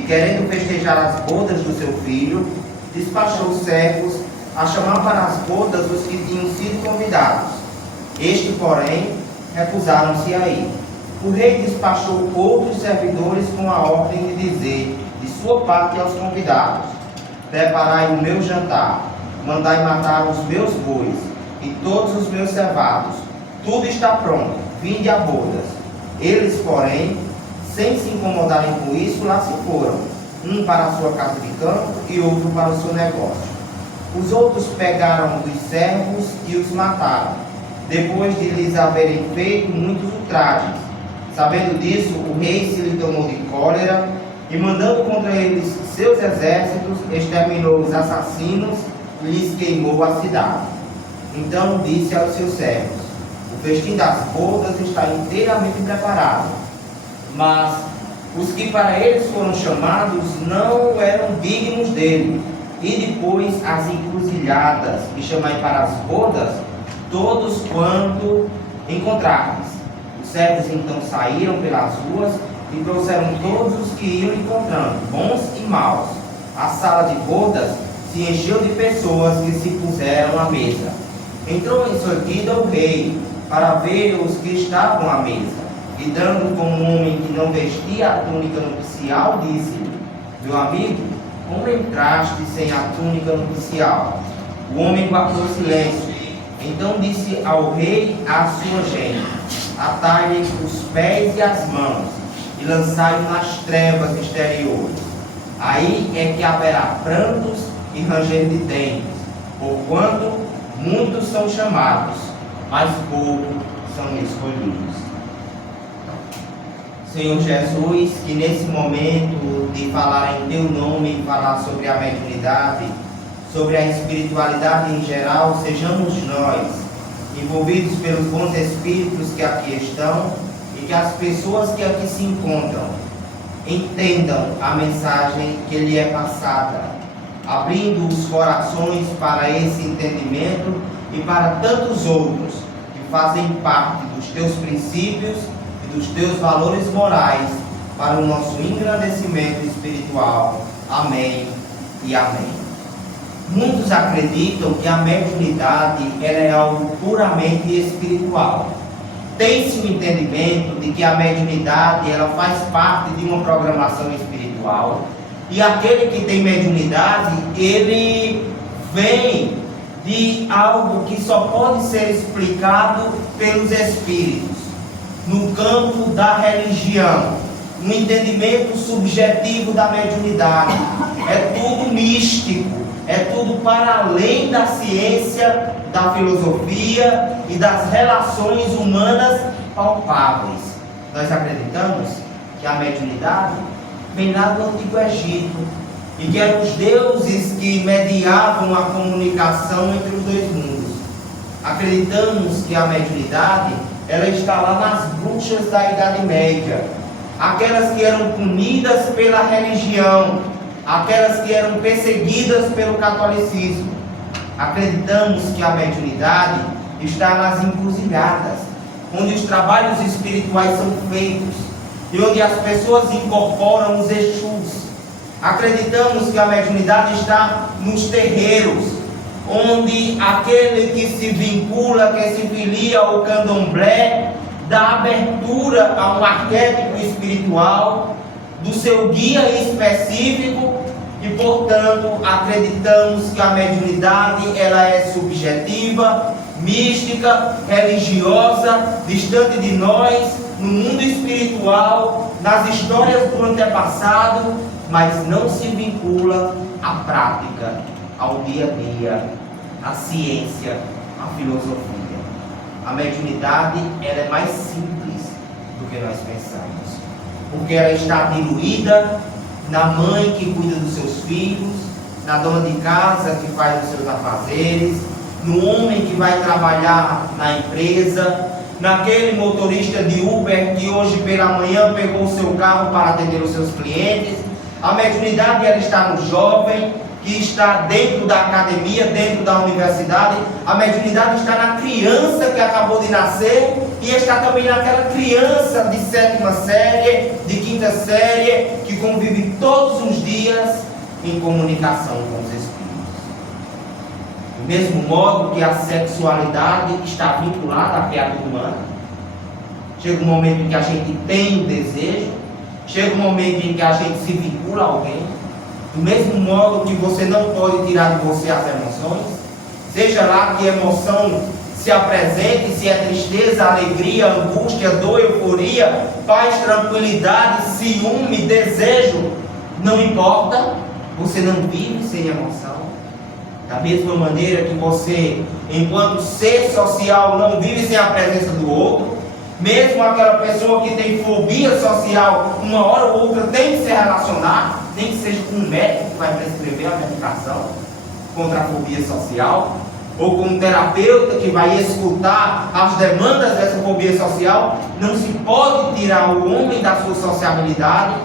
e querendo festejar as bodas do seu filho, despachou os servos a chamar para as bodas os que tinham sido convidados. Estes, porém, recusaram-se a ir. O rei despachou outros servidores com a ordem de dizer, de sua parte aos convidados: preparai o meu jantar, mandai matar os meus bois e todos os meus cevados. Tudo está pronto, vinde a bodas. Eles, porém, sem se incomodarem com isso, lá se foram, um para a sua casa de campo e outro para o seu negócio. Os outros pegaram dos servos e os mataram, depois de lhes haverem feito muitos ultrajes. Sabendo disso, o rei se lhe tomou de cólera e, mandando contra eles seus exércitos, exterminou os assassinos e lhes queimou a cidade. Então disse aos seus servos: o festim das bodas está inteiramente preparado, mas os que para eles foram chamados não eram dignos dele. E depois as encruzilhadas, e chamai para as bodas todos quanto encontrardes. Os servos então saíram pelas ruas e trouxeram todos os que iam encontrando, bons e maus. A sala de bodas se encheu de pessoas que se puseram à mesa. Entrou em seguida o rei para ver os que estavam à mesa, e dando com um homem que não vestia a túnica nupcial, disse-lhe: meu amigo, como entraste sem a túnica nupcial? O homem guardou silêncio. Então disse ao rei à sua gente: atai-lhe os pés e as mãos e lançai-o nas trevas exteriores. Aí é que haverá prantos e ranger de dentes, porquanto muitos são chamados, mas poucos são escolhidos. Senhor Jesus, que nesse momento de falar em Teu nome e falar sobre a mediunidade, sobre a espiritualidade em geral, sejamos nós, envolvidos pelos bons espíritos que aqui estão, e que as pessoas que aqui se encontram entendam a mensagem que lhe é passada, abrindo os corações para esse entendimento e para tantos outros que fazem parte dos Teus princípios e dos Teus valores morais para o nosso engrandecimento espiritual. Amém e amém. Muitos acreditam que a mediunidade ela é algo puramente espiritual. Tem-se o entendimento de que a mediunidade ela faz parte de uma programação espiritual, e aquele que tem mediunidade, ele vem de algo que só pode ser explicado pelos espíritos, no campo da religião, no entendimento subjetivo da mediunidade. É tudo místico, é tudo para além da ciência, da filosofia e das relações humanas palpáveis. Nós acreditamos que a mediunidade vem lá do Antigo Egito, e que eram os deuses que mediavam a comunicação entre os dois mundos. Acreditamos que a mediunidade ela está lá nas bruxas da Idade Média, aquelas que eram punidas pela religião, aquelas que eram perseguidas pelo catolicismo. Acreditamos que a mediunidade está nas encruzilhadas, onde os trabalhos espirituais são feitos e onde as pessoas incorporam os Exus. Acreditamos que a mediunidade está nos terreiros, onde aquele que se vincula, que se filia ao candomblé, dá abertura a um arquétipo espiritual do seu guia específico, e portanto acreditamos que a mediunidade ela é subjetiva, mística, religiosa, distante de nós, no mundo espiritual, nas histórias do antepassado, mas não se vincula à prática, ao dia a dia, à ciência, à filosofia. A mediunidade ela é mais simples do que nós pensamos, porque ela está diluída na mãe que cuida dos seus filhos, na dona de casa que faz os seus afazeres, no homem que vai trabalhar na empresa, naquele motorista de Uber que hoje pela manhã pegou o seu carro para atender os seus clientes. A mediunidade ela está no jovem que está dentro da academia, dentro da universidade. A mediunidade está na criança que acabou de nascer, e está também naquela criança de 7ª série, de quinta série, que convive todos os dias em comunicação com os espíritos. Do mesmo modo que a sexualidade está vinculada à criatura humana, chega um momento em que a gente tem um desejo, chega um momento em que a gente se vincula a alguém. Do mesmo modo que você não pode tirar de você as emoções, seja lá que emoção se apresente, se é tristeza, alegria, angústia, dor, euforia, paz, tranquilidade, ciúme, desejo, não importa, você não vive sem emoção. Da mesma maneira que você, enquanto ser social, não vive sem a presença do outro, mesmo aquela pessoa que tem fobia social, uma hora ou outra tem que se relacionar, nem que seja com um médico que vai prescrever a medicação contra a fobia social, ou com um terapeuta que vai escutar as demandas dessa fobia social. Não se pode tirar o homem da sua sociabilidade,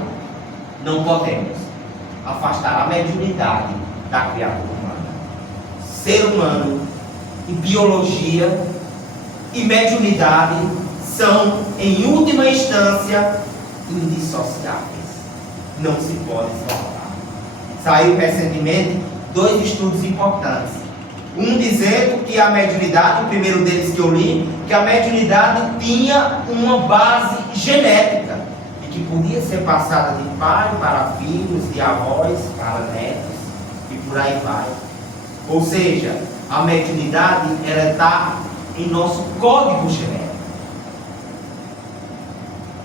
não podemos afastar a mediunidade da criatura humana. Ser humano e biologia e mediunidade são, em última instância, indissociáveis. Não se pode separar. Saiu recentemente 2 estudos importantes. Um dizendo que a mediunidade, o primeiro deles que eu li, que a mediunidade tinha uma base genética e que podia ser passada de pai para filhos, de avós para netos e por aí vai. Ou seja, a mediunidade ela está em nosso código genético.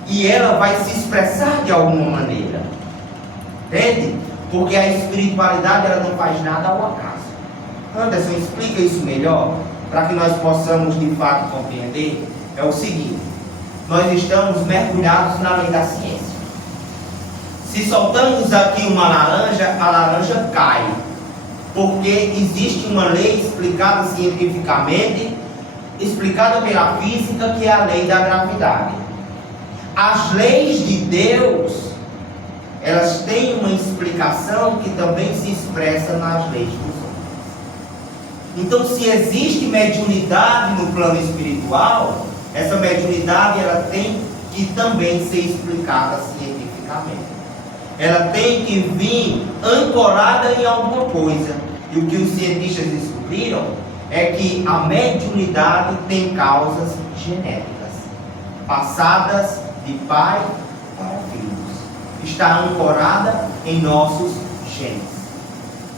E ela vai se expressar de alguma maneira. Entende? Porque a espiritualidade ela não faz nada ao acaso. Anderson, explica isso melhor, para que nós possamos de fato compreender. É o seguinte: nós estamos mergulhados na lei da ciência. Se soltamos aqui uma laranja, a laranja cai, porque existe uma lei explicada cientificamente, explicada pela física, que é a lei da gravidade. As leis de Deus, elas têm uma explicação que também se expressa nas leis dos homens. Então, se existe mediunidade no plano espiritual, essa mediunidade ela tem que também ser explicada cientificamente. Ela tem que vir ancorada em alguma coisa. E o que os cientistas descobriram é que a mediunidade tem causas genéticas, passadas de pai para filhos. Está ancorada em nossos genes.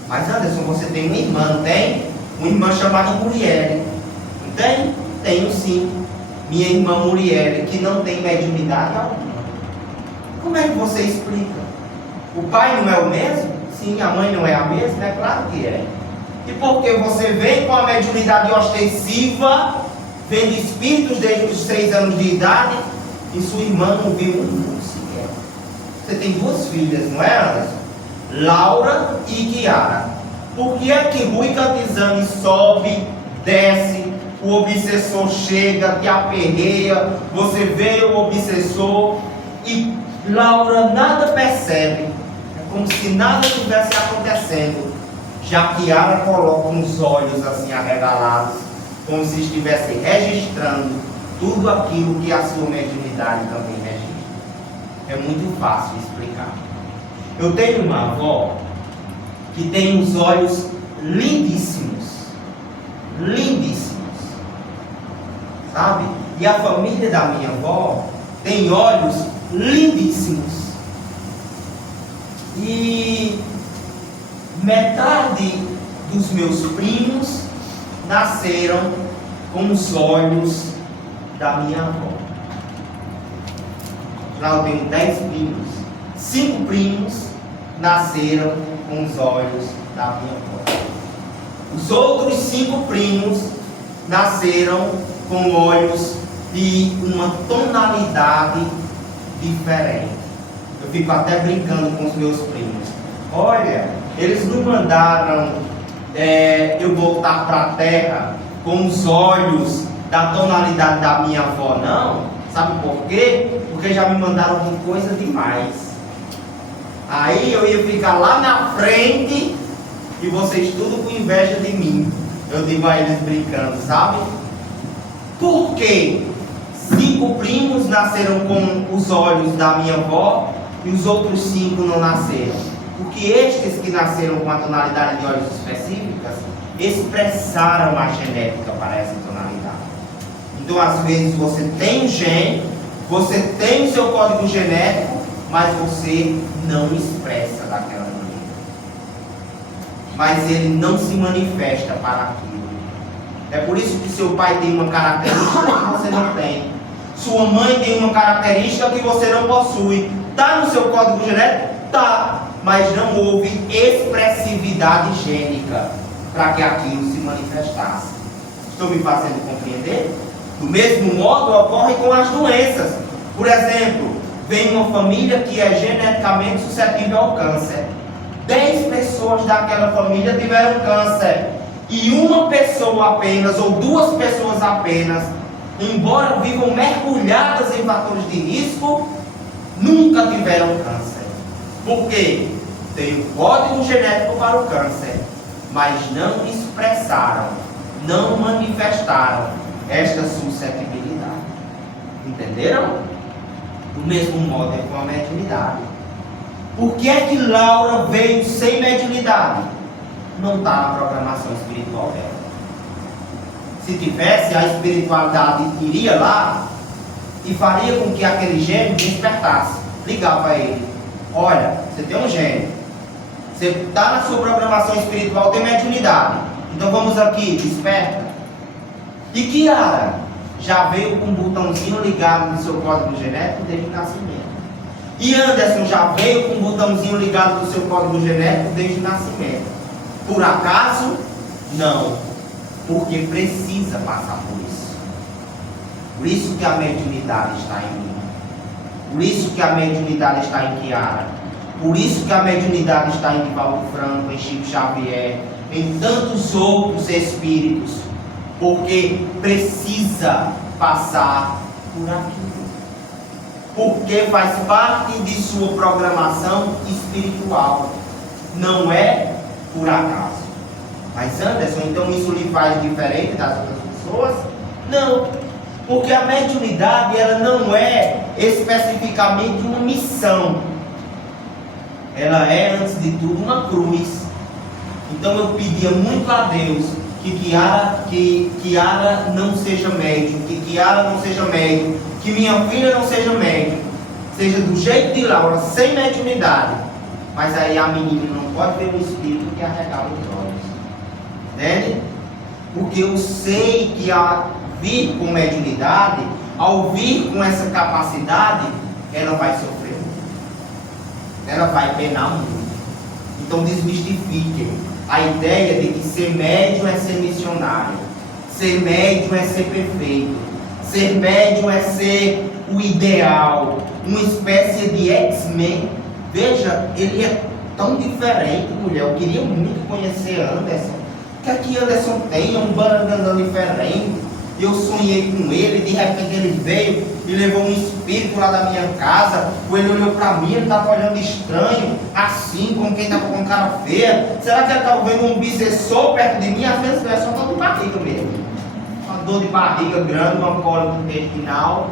Mas Anderson, você tem uma irmã, não tem? Uma irmã chamada Muriele. Não tem? Tenho sim. Minha irmã Muriele, que não tem mediunidade alguma. Como é que você explica? O pai não é o mesmo? Sim, a mãe não é a mesma? É claro que é. E porque você vem com a mediunidade ostensiva, vendo espíritos desde os 6 anos de idade, e sua irmã não viu um mundo sequer. Você tem 2 filhas, não é, Anderson? Laura e Kiara. Por que é que Rui Cantizani sobe, desce, o obsessor chega, te aperreia, você vê o obsessor e Laura nada percebe? É como se nada estivesse acontecendo. Já Kiara coloca uns olhos assim arregalados, como se estivesse registrando tudo aquilo que a sua mediunidade também registra. É muito fácil explicar. Eu tenho uma avó que tem os olhos lindíssimos, lindíssimos, sabe? E a família da minha avó tem olhos lindíssimos. E metade dos meus primos nasceram com os olhos da minha avó. Lá eu tenho 10 primos. 5 primos nasceram com os olhos da minha avó. Os outros 5 primos nasceram com olhos de uma tonalidade diferente. Eu fico até brincando com os meus primos. Olha, eles não mandaram eu voltar para a terra com os olhos da tonalidade da minha avó, não. Sabe por quê? Porque já me mandaram com coisa demais. Aí eu ia ficar lá na frente e vocês tudo com inveja de mim. Eu digo a eles brincando, sabe? Por quê? 5 primos nasceram com os olhos da minha avó e os outros 5 não nasceram? Porque estes que nasceram com a tonalidade de olhos específicas expressaram a genética para essa tonalidade. Então, às vezes, você tem um gene, você tem o seu código genético, mas você não expressa daquela maneira. Mas ele não se manifesta para aquilo. É por isso que seu pai tem uma característica que você não tem. Sua mãe tem uma característica que você não possui. Está no seu código genético? Está. Mas não houve expressividade gênica para que aquilo se manifestasse. Estou me fazendo compreender? Do mesmo modo ocorre com as doenças. Por exemplo, vem uma família que é geneticamente suscetível ao câncer. 10 pessoas daquela família tiveram câncer. E uma pessoa apenas, ou 2 pessoas apenas, embora vivam mergulhadas em fatores de risco, nunca tiveram câncer. Por quê? Tem o código genético para o câncer, mas não expressaram, não manifestaram esta suscetibilidade. Entenderam? Do mesmo modo é com a mediunidade. Por que é que Laura veio sem mediunidade? Não está na programação espiritual dela. Se tivesse, a espiritualidade iria lá e faria com que aquele gênio despertasse. Ligava a ele: olha, você tem um gênio, você está na sua programação espiritual, tem mediunidade, então vamos aqui, desperta. E Kiara já veio com um botãozinho ligado no seu código genético desde o nascimento. E Anderson já veio com um botãozinho ligado no seu código genético desde o nascimento. Por acaso? Não. Porque precisa passar por isso. Por isso que a mediunidade está em mim. Por isso que a mediunidade está em Kiara. Por isso que a mediunidade está em Divaldo Franco, em Chico Xavier, em tantos outros espíritos. Porque precisa passar por aquilo. Porque faz parte de sua programação espiritual. Não é por acaso. Mas Anderson, então isso lhe faz diferente das outras pessoas? Não. Porque a mediunidade, ela não é especificamente uma missão. Ela é, antes de tudo, uma cruz. Então eu pedia muito a Deus que Kiara não seja médium, que Kiara não seja médium, que minha filha não seja médium, seja do jeito de Laura, sem mediunidade. Mas aí a menina não pode ver o espírito que arregala os olhos. Entende? Porque eu sei que ao vir com mediunidade, ao vir com essa capacidade, ela vai sofrer muito. Ela vai penar muito. Então desmistifiquem a ideia de que ser médium é ser missionário. Ser médium é ser perfeito. Ser médium é ser o ideal. Uma espécie de X-Men. Veja, ele é tão diferente, mulher. Eu queria muito conhecer Anderson. O que é que Anderson tem? É um barangandão diferente. Eu sonhei com ele, de repente ele veio e levou um espírito lá da minha casa. Ele olhou para mim, ele estava olhando estranho, assim, como quem estava com cara feia. Será que ele estava vendo um obsessor perto de mim? Às vezes é só dor de barriga mesmo. Uma dor de barriga grande, uma cólica intestinal,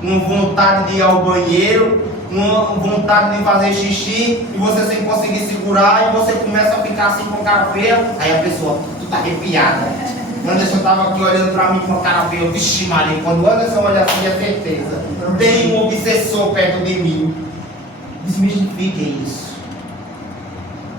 uma vontade de ir ao banheiro, uma vontade de fazer xixi, e você sem conseguir segurar, e você começa a ficar assim com cara feia. Aí a pessoa, tu tá arrepiada. Anderson estava aqui olhando para mim com a cara feia. Vixe Maria, quando o Anderson olha assim, é certeza. Tem um obsessor perto de mim. Desmistifiquem isso.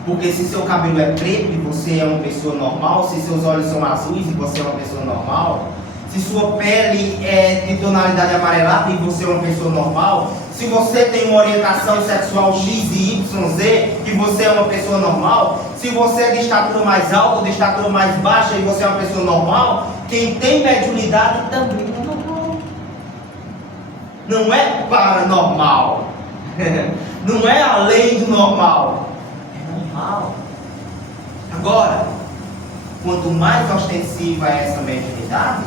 Porque se seu cabelo é preto e você é uma pessoa normal, se seus olhos são azuis e você é uma pessoa normal, se sua pele é de tonalidade amarelada e você é uma pessoa normal, se você tem uma orientação sexual X e Y, Z e você é uma pessoa normal, se você é de estatura mais alta ou de estatura mais baixa e você é uma pessoa normal, quem tem mediunidade também é normal. Não é paranormal. Não é além do normal. É normal. Agora, quanto mais ostensiva é essa mediunidade,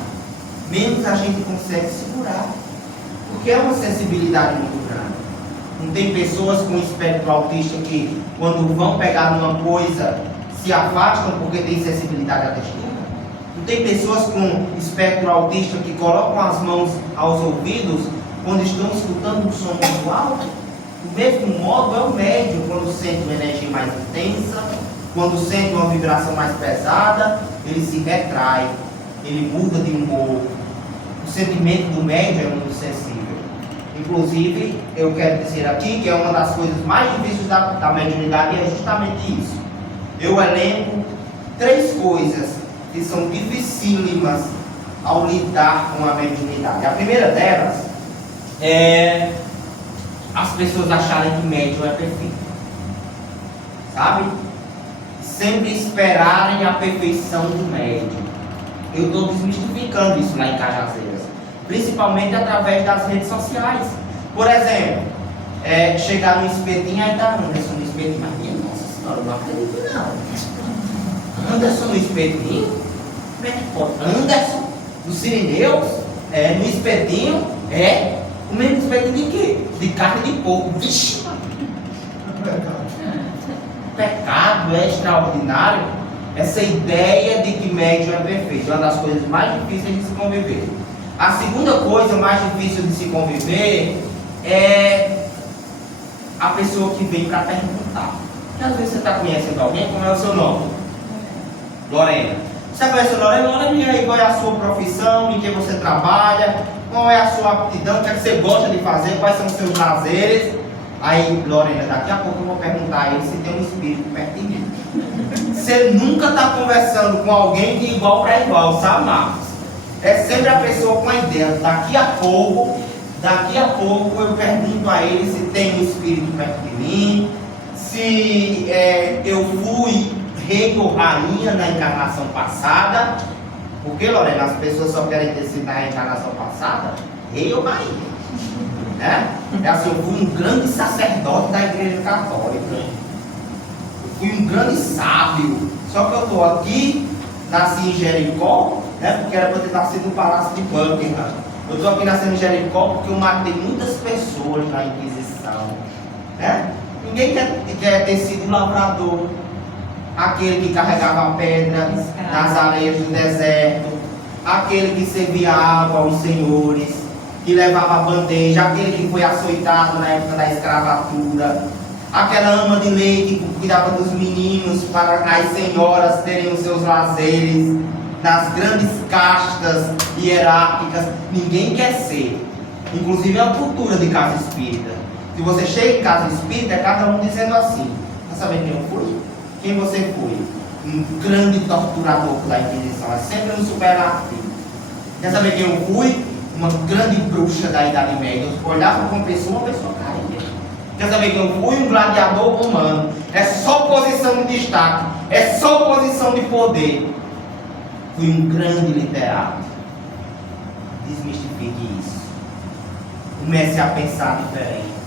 menos a gente consegue segurar. Porque é uma sensibilidade muito grande. Não tem pessoas com espectro autista que, quando vão pegar numa coisa, se afastam porque tem sensibilidade à textura? Não tem pessoas com espectro autista que colocam as mãos aos ouvidos quando estão escutando um som muito alto? Do mesmo modo é o médium, quando sente uma energia mais intensa, quando sente uma vibração mais pesada, ele se retrai, ele muda de humor. O sentimento do médium é muito sensível. Inclusive, eu quero dizer aqui que é uma das coisas mais difíceis da mediunidade é justamente isso. Eu elenco 3 coisas que são dificílimas ao lidar com a mediunidade. A primeira delas é as pessoas acharem que médium é perfeito. Sabe? Sempre esperarem a perfeição do médium. Eu estou desmistificando isso lá em Cajazeiras, principalmente através das redes sociais. Por exemplo, chegar no espetinho, aí tá Anderson no espetinho, mas minha nossa senhora, eu não acredito não. Anderson no espetinho? Como é que pode? Anderson do Sirineus? No espetinho? Comendo espetinho de quê? De carne de porco. Vixe! Pecado é extraordinário. Essa ideia de que médium é perfeito é uma das coisas mais difíceis de se conviver. A segunda coisa mais difícil de se conviver é a pessoa que vem para perguntar. Porque às vezes você está conhecendo alguém, como é o seu nome? Lorena. Você conhece a Lorena? Lorena, e aí, qual é a sua profissão, em que você trabalha, qual é a sua aptidão, o que é que você gosta de fazer, quais são os seus prazeres? Aí, Lorena, daqui a pouco eu vou perguntar a ele se tem um espírito perto de mim. Você nunca está conversando com alguém de igual para igual, sabe, Marcos? É sempre a pessoa com a ideia. Daqui a pouco eu pergunto a ele se tem um espírito perto de mim, se eu fui rei ou rainha na encarnação passada. Porque, Lorena, as pessoas só querem ter sido na reencarnação passada rei ou rainha. É assim, eu fui um grande sacerdote da Igreja Católica. Eu fui um grande sábio. Só que eu estou aqui, nasci em Jericó, porque era para ter nascido no Palácio de Buckingham. Eu estou aqui nascendo em Jericó porque eu matei muitas pessoas na Inquisição. Ninguém quer ter sido lavrador, aquele que carregava a pedra nas areias do deserto, aquele que servia água aos senhores, que levava a bandeja, aquele que foi açoitado na época da escravatura, aquela ama de leite que cuidava dos meninos para as senhoras terem os seus lazeres, nas grandes castas hierárquicas. Ninguém quer ser. Inclusive é a cultura de casa espírita. Se você chega em casa espírita, é cada um dizendo assim: quer saber quem eu fui? Quem você foi? Um grande torturador da Inquisição. É sempre um superlativo. Quer saber quem eu fui? Uma grande bruxa da Idade Média. Eu olhava para uma pessoa caía. Quer saber quem eu fui? Um gladiador romano. É só posição de destaque, é só posição de poder. Fui um grande literato. Desmistifique isso. Comece a pensar diferente.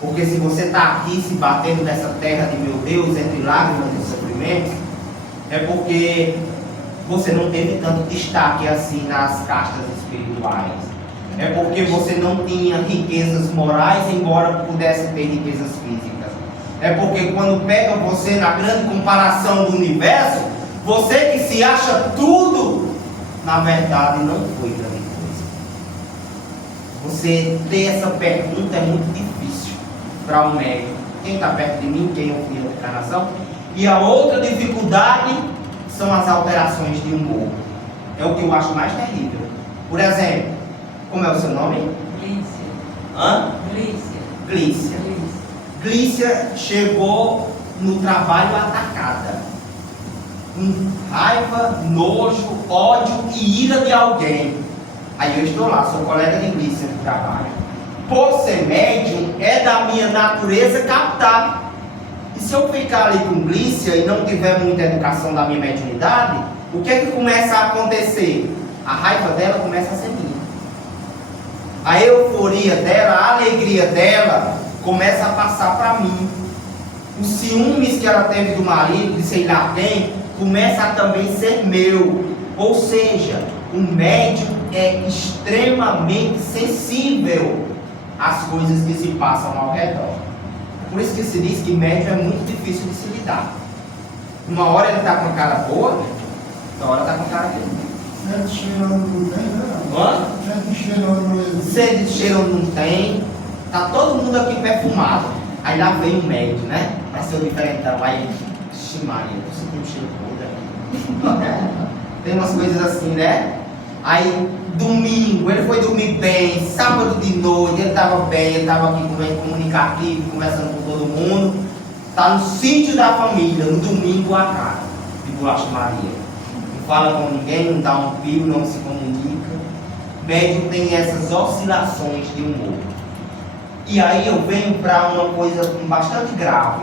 Porque se você está aqui se batendo nessa terra de meu Deus, entre lágrimas e sofrimentos, é porque você não teve tanto destaque assim nas castas espirituais. É porque você não tinha riquezas morais, embora pudesse ter riquezas físicas. É porque quando pega você na grande comparação do universo, você que se acha tudo, na verdade não foi grande coisa. Você ter essa pergunta é muito difícil para um médico. Quem está perto de mim, quem eu fui na encarnação? E a outra dificuldade são as alterações de humor. É o que eu acho mais terrível. Por exemplo, como é o seu nome? Glícia. Glícia. Glícia chegou no trabalho atacada, com raiva, nojo, ódio e ira de alguém. Aí eu estou lá, sou colega de Glícia no trabalho. Por ser médium, é da minha natureza captar. E se eu ficar ali com Glícia e não tiver muita educação da minha mediunidade, o que é que começa a acontecer? A raiva dela começa a ser minha. A euforia dela, a alegria dela começa a passar para mim. Os ciúmes que ela teve do marido, de sei lá quem, começa a também ser meu. Ou seja, o médium é extremamente sensível às coisas que se passam ao redor. Por isso que se diz que médium é muito difícil de se lidar. Uma hora ele está com a cara boa, outra hora está com a cara ruim. Sede de cheirando não tem, né? Hã? Sede de cheirando não existe. Sede de cheiro não tem, Tá todo mundo aqui perfumado. Aí lá vem o médico, né? Pra ser o diferentão. Aí, Maria, você tem um cheiro podre aqui. Tem umas coisas assim, né? Aí, domingo, ele foi dormir bem. Sábado de noite, ele estava bem. Ele estava aqui comunicativo, conversando com todo mundo. Tá no sítio da família, no domingo a cara de Bolacha Maria. Não fala com ninguém, não dá um pio, não se comunica. O médium tem essas oscilações de humor. E aí eu venho para uma coisa bastante grave.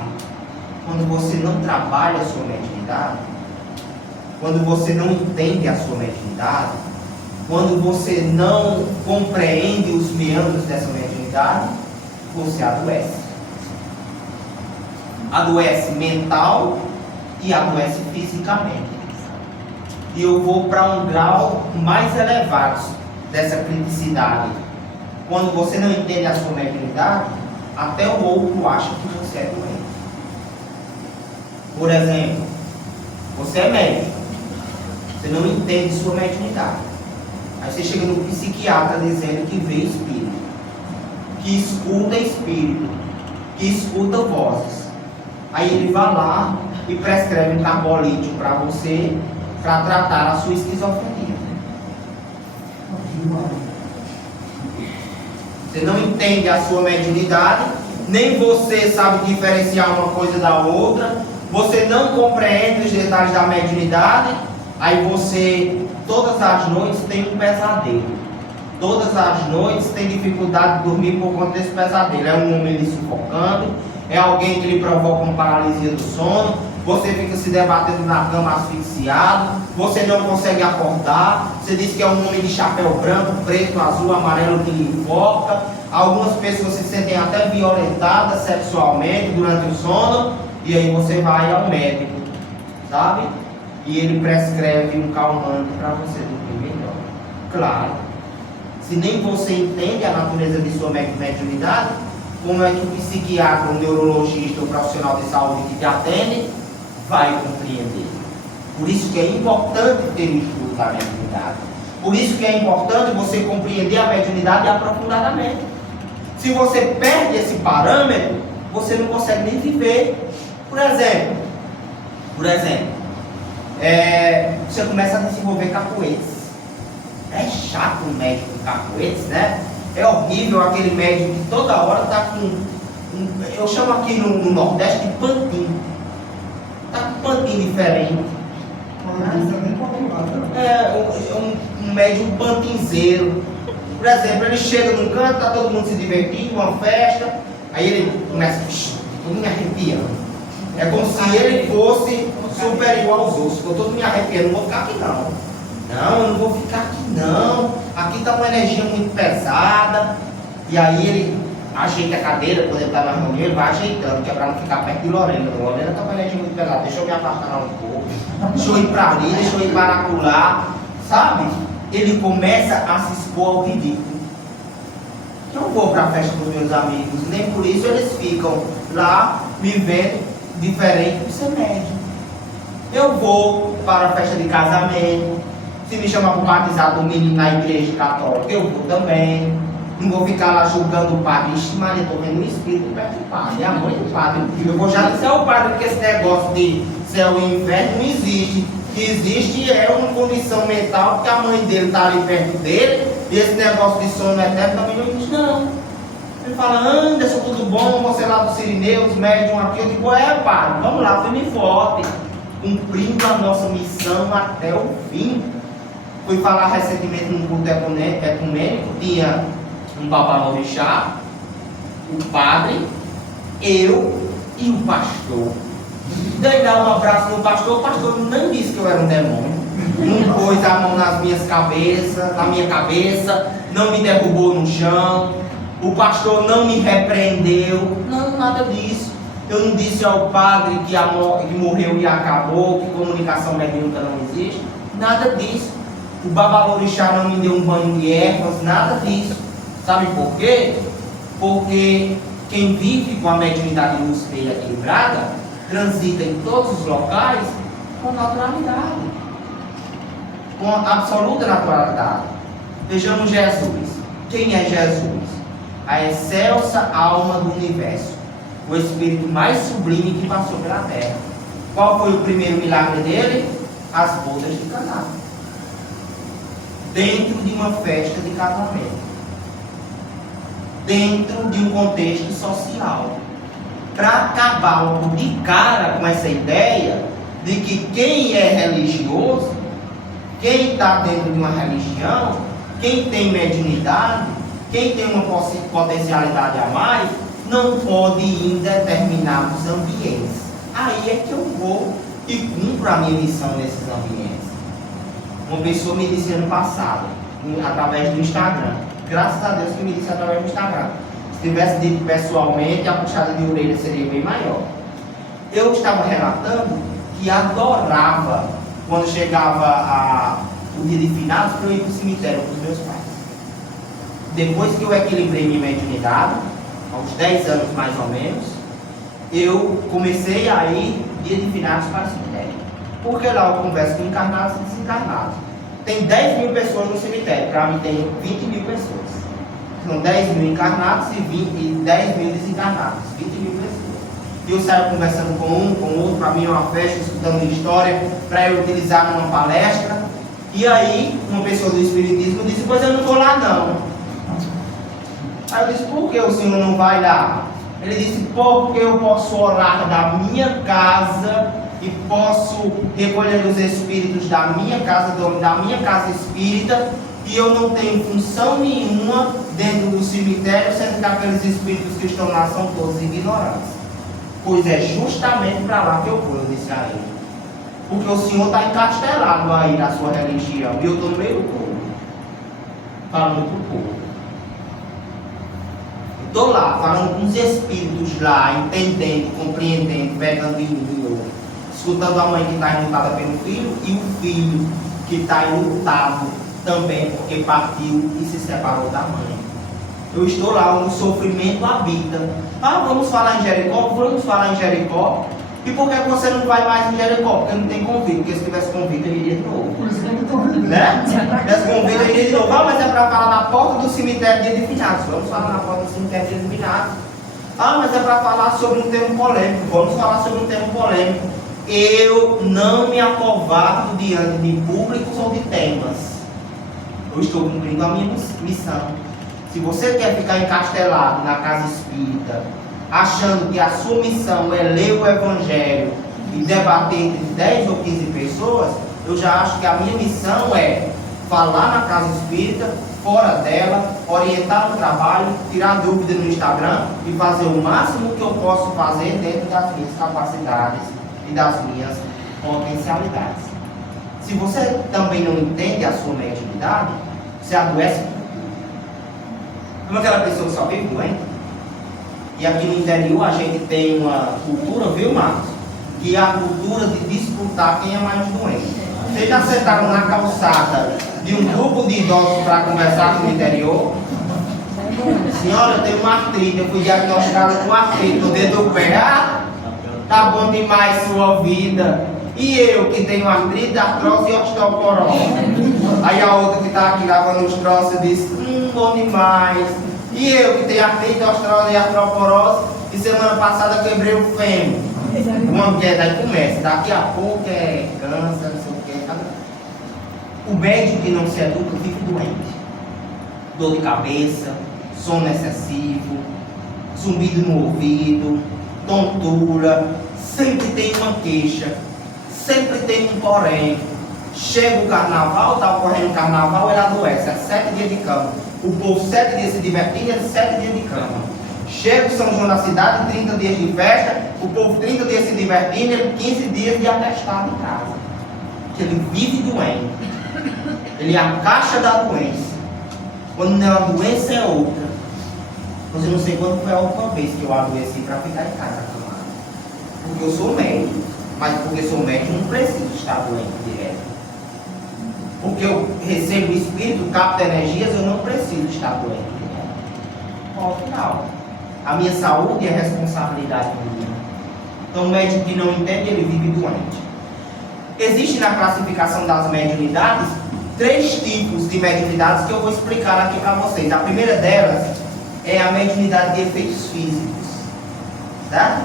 Quando você não trabalha a sua mediunidade, quando você não entende a sua mediunidade, quando você não compreende os meandros dessa mediunidade, você adoece. Adoece mental e adoece fisicamente. E eu vou para um grau mais elevado dessa criticidade. Quando você não entende a sua mediunidade, até o outro acha que você é doente. Por exemplo, você é médico, você não entende sua mediunidade. Aí você chega no psiquiatra dizendo que vê espírito, que escuta espírito, que escuta vozes. Aí ele vai lá e prescreve um carbolítio para você, para tratar a sua esquizofrenia. Você não entende a sua mediunidade, nem você sabe diferenciar uma coisa da outra, você não compreende os detalhes da mediunidade, aí você, todas as noites, tem um pesadelo. Todas as noites tem dificuldade de dormir por conta desse pesadelo. É um homem lhe sufocando, é alguém que lhe provoca uma paralisia do sono, você fica se debatendo na cama asfixiado, você não consegue acordar, você diz que é um homem de chapéu branco, preto, azul, amarelo que lhe enfoca. Algumas pessoas se sentem até violentadas sexualmente durante o sono, e aí você vai ao médico, sabe? E ele prescreve um calmante para você dormir melhor. Claro, se nem você entende a natureza de sua mediunidade, como é que o psiquiatra, o neurologista, o profissional de saúde que te atende vai compreender? Por isso que é importante ter o estudo da mediunidade. Por isso que é importante você compreender a mediunidade aprofundadamente. Se você perde esse parâmetro, você não consegue nem viver. Por exemplo, você começa a desenvolver cacoetes. É chato um médico com cacoetes, né? É horrível aquele médico que toda hora está com eu chamo aqui no Nordeste de pantinho. Está com pantinho diferente. Um médium pantinzeiro. Por exemplo, ele chega num canto, está todo mundo se divertindo, uma festa, aí ele começa, todo me arrepiando. É como se ele fosse superior aos outros. Estou todo me arrepiando, não vou ficar aqui não. Não, eu não vou ficar aqui não. Aqui está uma energia muito pesada. E aí ele ajeita a cadeira, quando ele está na reunião, ele vai ajeitando, que é para não ficar perto de Lorena. Lorena está com uma energia muito pesada, deixa eu me afastar um pouco. Deixa eu ir para ali, deixa eu ir para acolá. Sabe? Ele começa a se expor ao ridículo. Eu não vou para a festa dos meus amigos, nem por isso eles ficam lá me vendo diferente do ser médium. Eu vou para a festa de casamento. Se me chamar para batizar do menino na igreja católica, eu vou também. Não vou ficar lá julgando o padre. Ixi, Maria, estou vendo o espírito perto do padre. É a mãe do padre. Eu vou já dizer ao padre que esse negócio de céu e inferno não existe. O que existe é uma condição mental, porque a mãe dele está ali perto dele. E esse negócio de sono eterno também não existe, não. Ele fala, Anderson, tudo bom? Você lá do Sirineu, os médiums aqui. Eu digo, padre, vamos lá, firme e forte. Cumprindo a nossa missão até o fim. Fui falar recentemente num culto ecumênico, tinha um babalorixá, o padre, eu e o pastor. Dei dar um abraço no pastor, o pastor não disse que eu era um demônio, não pôs a mão na minha cabeça, não me derrubou no chão, o pastor não me repreendeu, não, nada disso. Eu não disse ao padre que morreu e acabou, que comunicação mediúnica não existe, nada disso. O babalorixá não me deu um banho de ervas, nada disso. Sabe por quê? Porque quem vive com a mediunidade lúcida e equilibrada transita em todos os locais com naturalidade, com absoluta naturalidade. Vejamos Jesus. Quem é Jesus? a excelsa alma do universo, o espírito mais sublime que passou pela terra. Qual foi o primeiro milagre dele? As bodas de Caná, dentro de uma festa de casamento, dentro de um contexto social, para acabar logo de cara com essa ideia de que quem é religioso, quem está dentro de uma religião, quem tem mediunidade, quem tem uma potencialidade a mais, não pode ir em determinados ambientes. Aí é que eu vou e cumpro a minha missão nesses ambientes. Uma pessoa me disse ano passado, através do Instagram, graças a Deus que me disse através do Instagram. Se tivesse dito pessoalmente, a puxada de orelha seria bem maior. Eu estava relatando que adorava, quando chegava o dia de finados, para eu ir para o cemitério com os meus pais. Depois que eu equilibrei minha mediunidade, aos 10 anos mais ou menos, eu comecei a ir dia de finados para o cemitério. Porque lá eu converso com encarnados e desencarnados. Tem 10 mil pessoas no cemitério, para mim tem 20 mil pessoas. São 10 mil encarnados e 10 mil desencarnados, 20 mil pessoas. E eu saio conversando com um, com o outro, para mim é uma festa, escutando uma história, para eu utilizar numa palestra. E aí, uma pessoa do Espiritismo disse, pois eu não vou lá não. Aí eu disse, por que o senhor não vai lá? Ele disse, porque eu posso orar da minha casa e posso recolher os espíritos da minha casa espírita, e eu não tenho função nenhuma dentro do cemitério, sendo que aqueles espíritos que estão lá são todos ignorantes. Pois é justamente para lá que eu vou, eu disse a ele. Porque o senhor está encastelado aí na sua religião, e eu estou no meio do povo, falando para o povo. Estou lá, falando com os espíritos lá, entendendo, compreendendo, pegando de novo, escutando a mãe que está enlutada pelo filho, e o filho que está enlutado também, porque partiu e se separou da mãe. Eu estou lá onde o sofrimento habita. Ah, vamos falar em Jericó? Vamos falar em Jericó. E por que você não vai mais em Jericó? Porque não tem convite. Porque se tivesse convite, eu iria de novo. Né? Se tivesse convite, eu iria de novo. Ah, mas é para falar na porta do cemitério dia de finados. Vamos falar na porta do cemitério dia de finados. Ah, mas é para falar sobre um tema polêmico. Vamos falar sobre um tema polêmico. Eu não me acovardo diante de públicos ou de temas. Eu estou cumprindo a minha missão. Se você quer ficar encastelado na casa espírita, achando que a sua missão é ler o Evangelho e debater entre 10 ou 15 pessoas, eu já acho que a minha missão é falar na casa espírita, fora dela, orientar no trabalho, tirar dúvida no Instagram e fazer o máximo que eu posso fazer dentro das minhas capacidades e das minhas potencialidades. Se você também não entende a sua mediunidade, você adoece. Como aquela pessoa que só vive doente. E aqui no interior a gente tem uma cultura, viu, Marcos? Que é a cultura de disputar quem é mais doente. Vocês já sentaram na calçada de um grupo de idosos para conversar com o interior? Senhora, eu tenho uma artrite, eu fui diagnosticada com artrite no dedo do pé. Ah, tá bom demais sua vida. E eu que tenho artrite, artrose e osteoporose. Aí a outra que está aqui lavando os troços disse, bom demais. E eu que tenho artrite, osteoporose e artroporose, e semana passada quebrei o fêmur. Uma queda aí começa, daqui a pouco é câncer, não sei o que. O médico que não se educa fica doente. Dor de cabeça, sono excessivo, zumbido no ouvido, tontura, sempre tem uma queixa, sempre tem um porém. Chega o carnaval, está ocorrendo o carnaval, ele adoece, é 7 dias de cama. O povo 7 dias se divertindo, é 7 dias de cama. Chega o São João da cidade, 30 dias de festa, o povo 30 dias se divertindo, ele 15 dias de atestado em casa. Que ele vive doente. Ele é a caixa da doença. Quando não é uma doença, é outra. Mas eu não sei quando foi a última vez que eu adoeci para ficar em casa. Porque eu sou médico. Mas porque sou médico, não preciso estar doente direto. Porque eu recebo o espírito, capto energias, eu não preciso estar doente direto. Ao final, a minha saúde é responsabilidade minha. Então o médico que não entende, ele vive doente. Existe na classificação das mediunidades 3 tipos de mediunidades que eu vou explicar aqui para vocês. A primeira delas é a mediunidade de efeitos físicos, certo?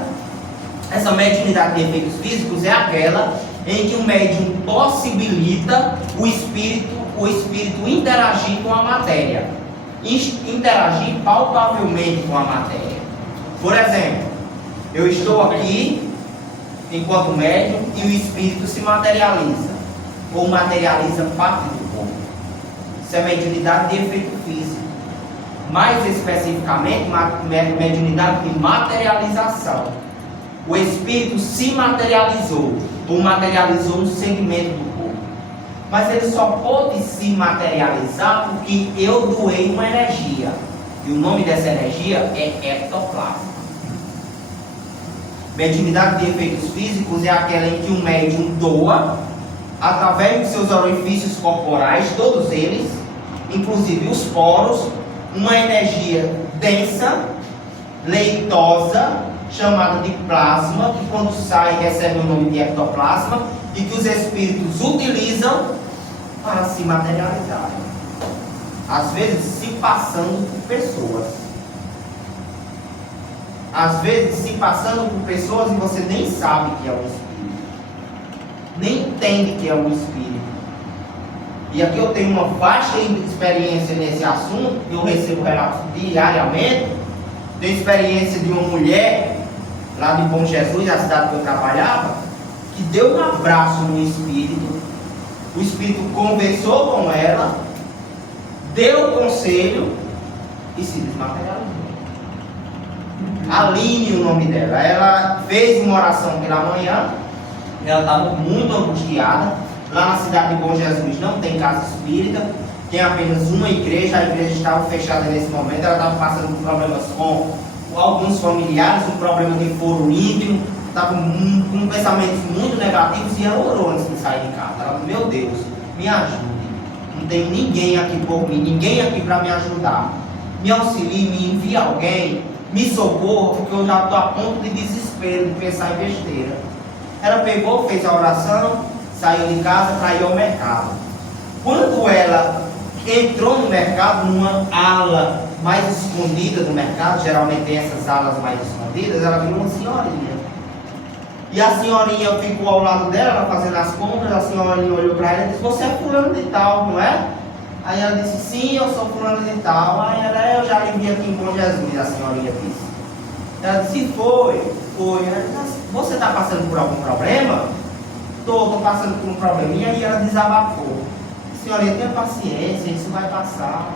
Essa mediunidade de efeitos físicos é aquela em que o médium possibilita o espírito interagir com a matéria, interagir palpavelmente com a matéria. Por exemplo, eu estou aqui enquanto médium e o espírito se materializa, ou materializa parte do corpo. Isso é mediunidade de efeito físico. Mais especificamente, mediunidade de materialização. O espírito se materializou, ou materializou um segmento do corpo. Mas ele só pode se materializar porque eu doei uma energia. E o nome dessa energia é ectoplasma. Mediunidade de efeitos físicos é aquela em que o médium doa, através de seus orifícios corporais, todos eles, inclusive os poros, uma energia densa, leitosa, chamada de plasma, que quando sai recebe o nome de ectoplasma, e que os espíritos utilizam para se materializarem. Às vezes se passando por pessoas. Às vezes se passando por pessoas e você nem sabe que é um espírito. Nem entende que é um espírito. E aqui eu tenho uma vasta experiência nesse assunto, eu recebo relatos diariamente. Tenho experiência de uma mulher lá de Bom Jesus, a cidade que eu trabalhava, que deu um abraço no espírito. O espírito conversou com ela, deu conselho e se desmaterializou. Aline, o nome dela. Ela fez uma oração pela manhã. Ela estava muito angustiada. Lá na cidade de Bom Jesus não tem casa espírita, tem apenas uma igreja. A igreja estava fechada nesse momento. Ela estava passando por problemas com alguns familiares, um problema de foro íntimo, estava com pensamentos muito negativos, e ela orou antes de sair de casa. Ela disse: meu Deus, me ajude, não tem ninguém aqui por mim, ninguém aqui para me ajudar, me auxilie, me envie alguém, me socorra, porque eu já estou a ponto de desespero, de pensar em besteira. Ela pegou, fez a oração, saiu de casa para ir ao mercado. Quando ela entrou no mercado, numa ala mais escondida do mercado, geralmente tem essas alas mais escondidas, ela viu uma senhorinha. E a senhorinha ficou ao lado dela, ela fazendo as compras. A senhorinha olhou para ela e disse: você é fulano de tal, não é? Aí ela disse: sim, eu sou fulano de tal. Aí ela: eu já lhe vi aqui em Bom Jesus. A senhorinha disse. Ela disse: foi. Ela disse: você está passando por algum problema? Estou passando por um probleminha. E ela desabafou. Senhorinha, tenha paciência, isso vai passar.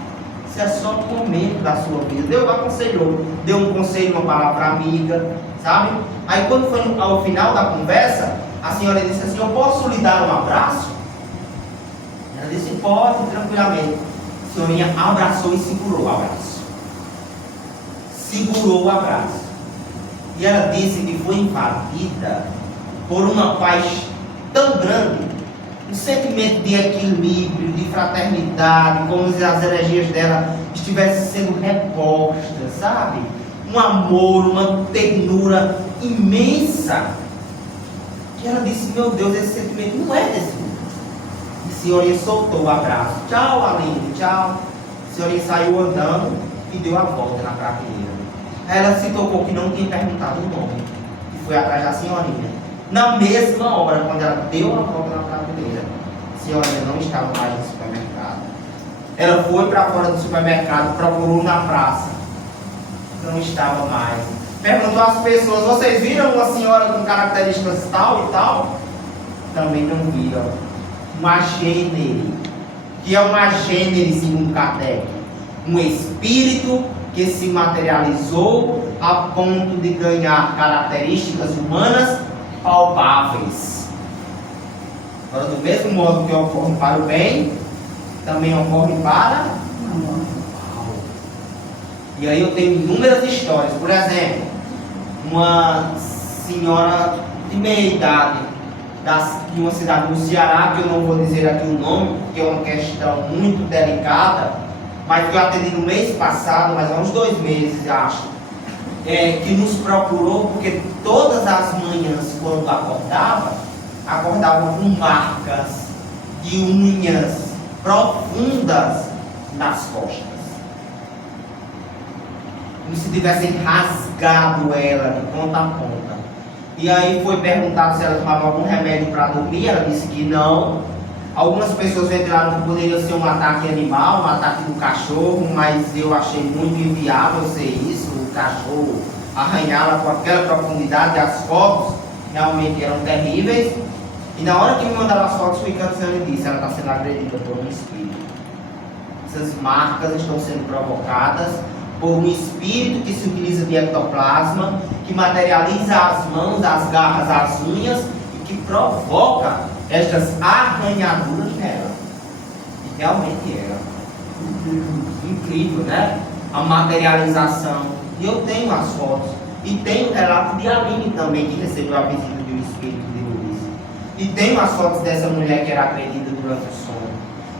Isso é só um momento da sua vida. Deus aconselhou, deu um conselho, uma palavra amiga, sabe? Aí quando foi ao final da conversa, a senhora disse assim: eu posso lhe dar um abraço? Ela disse: pode, tranquilamente. A senhorinha abraçou e segurou o abraço. Segurou o abraço. E ela disse que foi invadida por uma paz tão grande, um sentimento de equilíbrio, de fraternidade, como se as energias dela estivessem sendo repostas, sabe? Um amor, uma ternura imensa, que ela disse: meu Deus, esse sentimento não é desse mundo. E a senhorinha soltou o abraço. Tchau, Aline, tchau. A senhorinha saiu andando e deu a volta na prateleira. Aí ela se tocou que não tinha perguntado o nome, e foi atrás da senhorinha. Na mesma hora, quando ela deu a volta na prateleira, a senhorinha não estava mais no supermercado. Ela foi para fora do supermercado, procurou na praça, não estava mais. Perguntou às pessoas: vocês viram uma senhora com características tal e tal? Também não viram. Uma gênere, que é uma gênere segundo Kardec, um espírito que se materializou a ponto de ganhar características humanas palpáveis. Agora, do mesmo modo que ocorre para o bem, também ocorre para o mal. E aí eu tenho inúmeras histórias. Por exemplo, uma senhora de meia idade de uma cidade no Ceará, que eu não vou dizer aqui o nome, porque é uma questão muito delicada, mas que eu atendi no mês passado, mas há uns 2 meses, acho, que nos procurou porque todas as manhãs, quando acordava com marcas de unhas profundas nas costas. como se tivessem rasgado ela de ponta a ponta. E aí foi perguntado se ela tomava algum remédio para dormir, ela disse que não. Algumas pessoas ventilaram que poderia ser um ataque animal, um ataque do cachorro, mas eu achei muito inviável ser isso, o cachorro arranhá-la com aquela profundidade. As fotos realmente eram terríveis. E na hora que me mandaram as fotos, fui cansando e disse, ela está sendo agredida por um espírito. Essas marcas estão sendo provocadas por um espírito que se utiliza de ectoplasma, que materializa as mãos, as garras, as unhas e que provoca estas arranhaduras nela. E realmente era incrível, né? A materialização. E eu tenho as fotos. E tenho o relato de Aline também, que recebeu a visita de um espírito de luz. E tenho as fotos dessa mulher que era agredida durante o sono,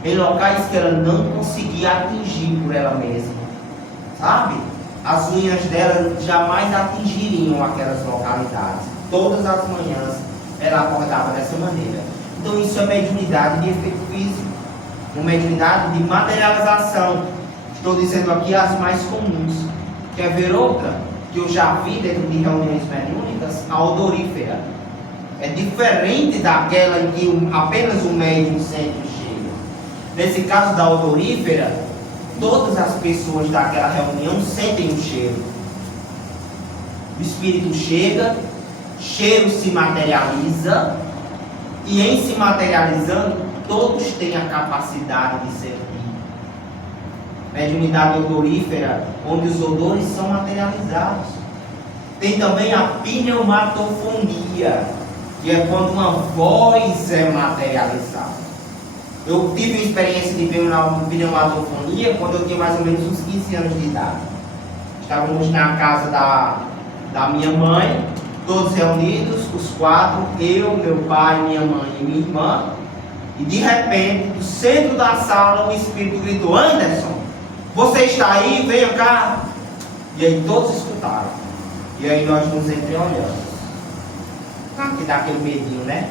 em locais que ela não conseguia atingir por ela mesma. Sabe? As unhas dela jamais atingiriam aquelas localidades. Todas as manhãs ela acordava dessa maneira. Então isso é mediunidade de efeito físico, uma mediunidade de materialização. Estou dizendo aqui as mais comuns. Quer ver outra que eu já vi dentro de reuniões mediúnicas? A odorífera. É diferente daquela em que apenas um médium sente o cheiro. Nesse caso da odorífera, todas as pessoas daquela reunião sentem o cheiro. O espírito chega, cheiro se materializa, e em se materializando, todos têm a capacidade de sentir. Mediunidade odorífera, onde os odores são materializados. Tem também a pneumatofonia, que é quando uma voz é materializada. Eu tive uma experiência de pneumatofonia quando eu tinha mais ou menos uns 15 anos de idade. Estávamos na casa da minha mãe, todos reunidos, os quatro, eu, meu pai, minha mãe e minha irmã. E de repente, do centro da sala, o espírito gritou: Anderson, você está aí? Venha cá. E aí todos escutaram. E aí nós nos entreolhamos. Que dá aquele medinho, né?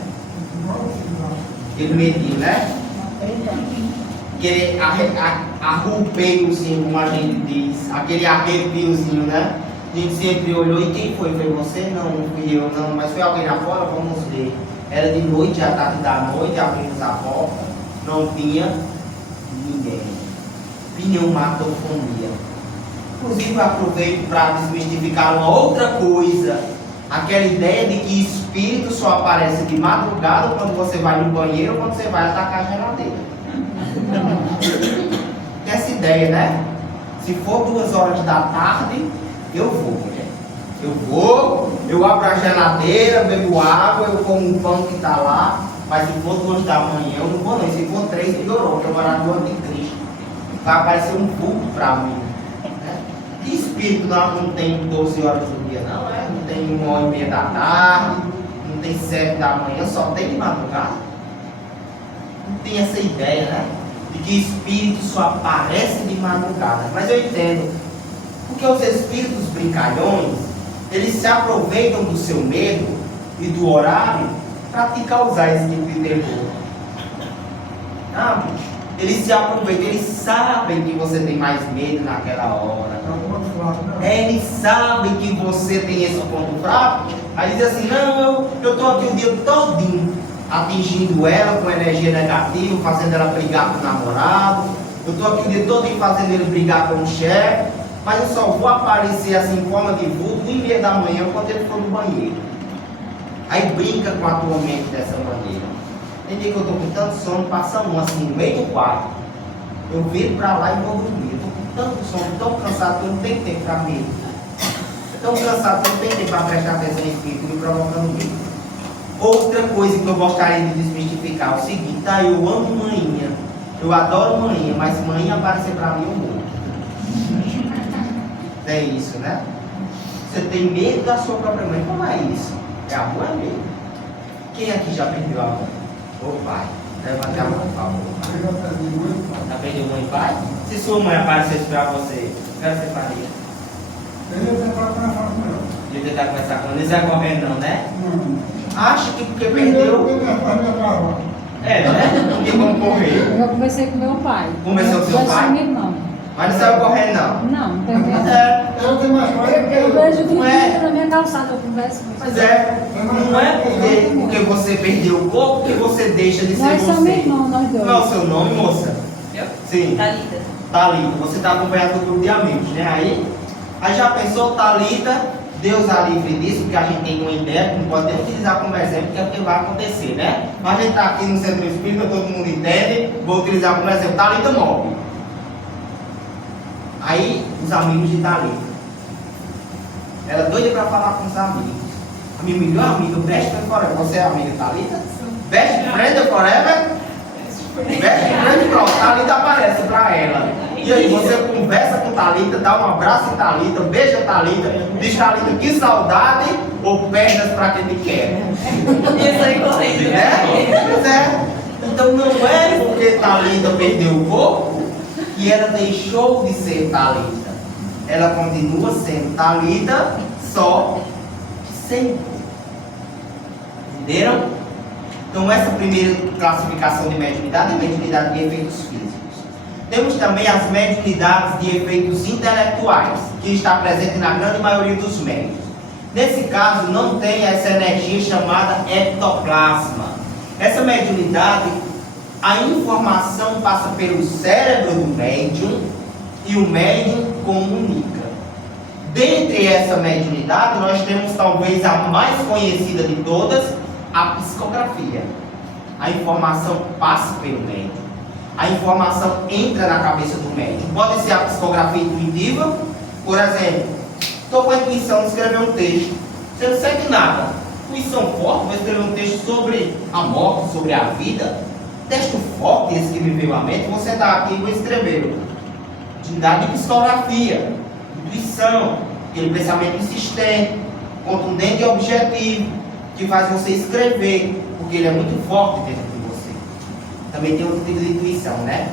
Aquele medinho, né? Aquele arrupeiozinho, como a gente diz, aquele arrepiozinho, né? A gente sempre olhou, e quem foi? Foi você? Não, não fui eu, não, mas foi alguém lá fora? Vamos ver. Era de noite, à tarde da noite, abrimos a porta, não tinha ninguém. Pneumatofonia. Inclusive, aproveito para desmistificar uma outra coisa. Aquela ideia de que espírito só aparece de madrugada quando você vai no banheiro ou quando você vai atacar a geladeira. Essa ideia, né? Se for 2 horas da tarde, eu vou, mulher. Eu abro a geladeira, bebo água, eu como um pão que está lá. Mas se for 2 da manhã, eu não vou não. Se for 3, piorou, que eu vou lá do anticristo. Vai aparecer um vulto para mim. Né? Que espírito não tem 12 horas do dia, não, é? Não tem 1h30 da tarde, não tem 7 da manhã, só tem de madrugada. Não tem essa ideia, né? De que espírito só aparece de madrugada. Mas eu entendo. Porque os espíritos brincalhões, eles se aproveitam do seu medo e do horário para te causar esse tipo de terror. Sabe? Eles se aproveitam, eles sabem que você tem mais medo naquela hora. Eles sabem que você tem esse ponto fraco. Aí diz assim: não, eu estou aqui o dia todinho atingindo ela com energia negativa, fazendo ela brigar com o namorado. Eu estou aqui o dia todinho fazendo ele brigar com o chefe. Mas eu só vou aparecer assim em forma de vulto 1h30 da manhã quando ele for no banheiro. Aí brinca com a tua mente dessa maneira. Tem dia que eu estou com tanto sono, passa assim no meio do quarto. Eu viro para lá e vou dormir. Eu estou com tanto sono, tão cansado que eu não tenho tempo para mim. Tão cansado que eu não tenho tempo para prestar atenção em espírito, me provocando medo. Outra coisa que eu gostaria de desmistificar é o seguinte: tá, eu amo manhinha, eu adoro manhinha, mas manhinha aparecer para mim eu morro. É isso, né? Você tem medo da sua própria mãe. Como é isso? É amor, é medo. Quem aqui já perdeu a mãe? Ô pai, levanta a mão, por favor. Já perdeu mãe e pai? Se sua mãe aparecesse para você, o que você faria? De tentar conversar com eles, vai correndo não, né? Acha que porque perdeu... É, né? Não tem como correr. Eu conversei com meu pai. Conversou com seu pai? Meu irmão. Mas não saiu correndo, não. Não, tem medo. Ela tem mais coragem que Eu eu. vejo Não é? Cristo na minha calçada, eu converso com Pois ele. é, não é porque você perdeu o corpo que você deixa de ser Nós somos você. irmãos, nós dois. Qual é o seu nome, moça? Eu? Sim. Thalita. Thalita, você está acompanhando do grupo de amigos, né? Aí já pensou, Thalita, Deus a livre disso, porque a gente tem uma ideia que não pode nem utilizar como exemplo, que é o que vai acontecer, né? Mas a gente está aqui no centro espírita, todo mundo entende, vou utilizar como exemplo, Thalita morre. Aí, os amigos de Thalita. Ela é doida para falar com os amigos. A minha melhor amiga, best friend forever. Você é amiga de Thalita? Best friend forever? Best friend, pronto. Thalita aparece para ela. E aí você conversa com Thalita, dá um abraço em Thalita, beija Thalita, diz Thalita que saudade ou perdas para quem te quer. Isso aí correndo. Né? Pois é. Então não é porque Thalita perdeu o corpo que ela deixou de ser Thalita. Ela continua sendo Thalita, só que sem corpo. Entenderam? Então essa primeira classificação de mediunidade é mediunidade de efeitos físicos. Temos também as mediunidades de efeitos intelectuais, que está presente na grande maioria dos médiuns. Nesse caso, não tem essa energia chamada ectoplasma. Essa mediunidade, a informação passa pelo cérebro do médium e o médium comunica. Dentre essa mediunidade, nós temos talvez a mais conhecida de todas, a psicografia. A informação passa pelo médium. A informação entra na cabeça do médium. Pode ser a psicografia intuitiva, por exemplo, estou com a intuição de escrever um texto. Você não sente nada. Intuição forte, vou escrever um texto sobre a morte, sobre a vida. Texto forte, esse que me veio à mente, vou sentar aqui e vou escrever. Atividade de psicografia, intuição, aquele pensamento insistente, contundente e objetivo, que faz você escrever, porque ele é muito forte dentro de você. Também tem outro tipo de intuição, né?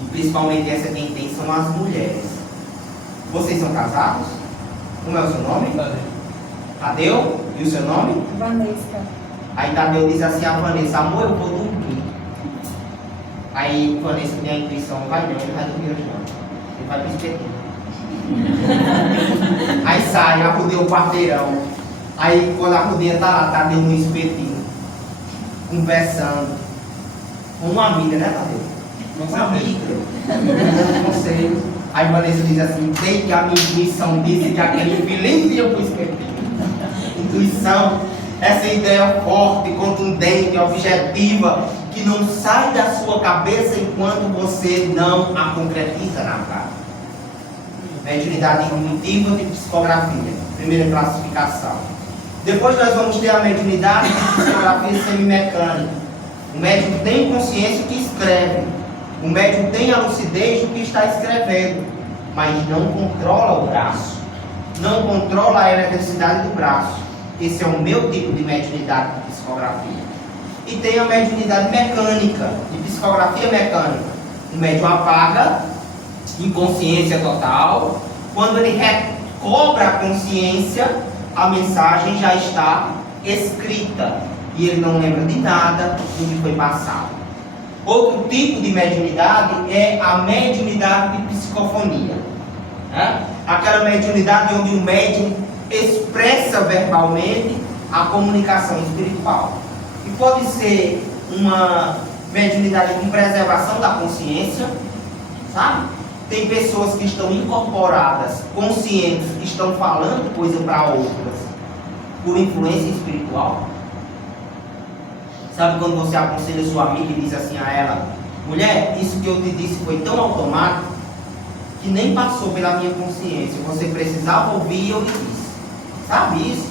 E principalmente essa quem tem são as mulheres. Vocês são casados? Como é o seu nome? Tadeu. E o seu nome? Vanessa. Aí Tadeu diz assim a Vanessa, amor, eu vou dormir. Aí Vanessa tem a intuição, vai não, ele vai dormir hoje não. Ele vai pro espetinho. Aí sai, arrudei o quarteirão. Aí quando a arrudeia tá lá, Tadeu no espetinho, conversando. Com uma amiga, né, Tadeu? Uma amiga. Dando conselho. Aí Vanessa diz assim, desde que a minha intuição disse que aquele infeliz ia pro espetinho. Intuição, essa ideia forte, contundente, objetiva, que não sai da sua cabeça enquanto você não a concretiza na prática. Mediunidade intuitiva de psicografia, primeira classificação. Depois nós vamos ter a mediunidade de psicografia semimecânica. O médium tem consciência que escreve. O médium tem a lucidez do que está escrevendo, mas não controla o braço. Não controla a eletricidade do braço. Esse é o meu tipo de mediunidade de psicografia. E tem a mediunidade mecânica, de psicografia mecânica. O médium apaga, inconsciência total. Quando ele recobra a consciência, a mensagem já está escrita. E ele não lembra de nada do que foi passado. Outro tipo de mediunidade é a mediunidade de psicofonia. Aquela mediunidade onde o médium expressa verbalmente a comunicação espiritual. E pode ser uma mediunidade com preservação da consciência, sabe? Tem pessoas que estão incorporadas, conscientes, que estão falando coisa para outras por influência espiritual. Sabe quando você aconselha sua amiga e diz assim a ela, mulher, isso que eu te disse foi tão automático que nem passou pela minha consciência. Você precisava ouvir e eu lhe disse. Sabe isso?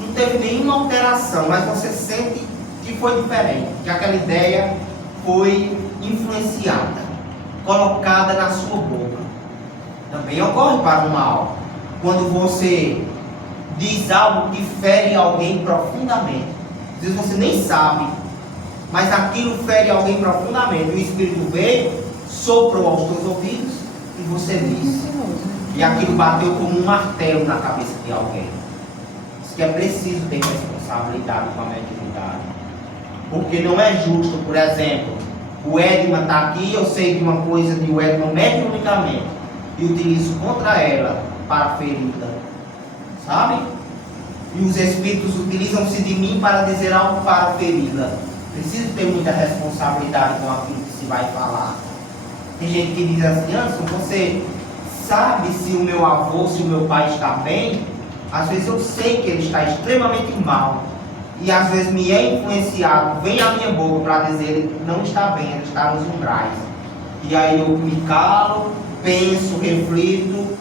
Não teve nenhuma alteração, mas você sente que foi diferente, que aquela ideia foi influenciada, colocada na sua boca. Também ocorre para o mal. Quando você diz algo que fere alguém profundamente. Às vezes você nem sabe, mas aquilo fere alguém profundamente. O Espírito veio, soprou aos teus ouvidos e você disse. E aquilo bateu como um martelo na cabeça de alguém. Diz que é preciso ter responsabilidade com a mediunidade. Porque não é justo, por exemplo, O Edma está aqui, eu sei de uma coisa de o Edma mediunicamente e utilizo contra ela para ferida, sabe? E os espíritos utilizam-se de mim para dizer algo para feri-la. Preciso ter muita responsabilidade com aquilo que se vai falar. Tem gente que diz assim: Anderson, você sabe se o meu avô, se o meu pai está bem? Às vezes eu sei que ele está extremamente mal. E às vezes me é influenciado, vem à minha boca para dizer ele não está bem, ele está nos umbrais. E aí eu me calo, penso, reflito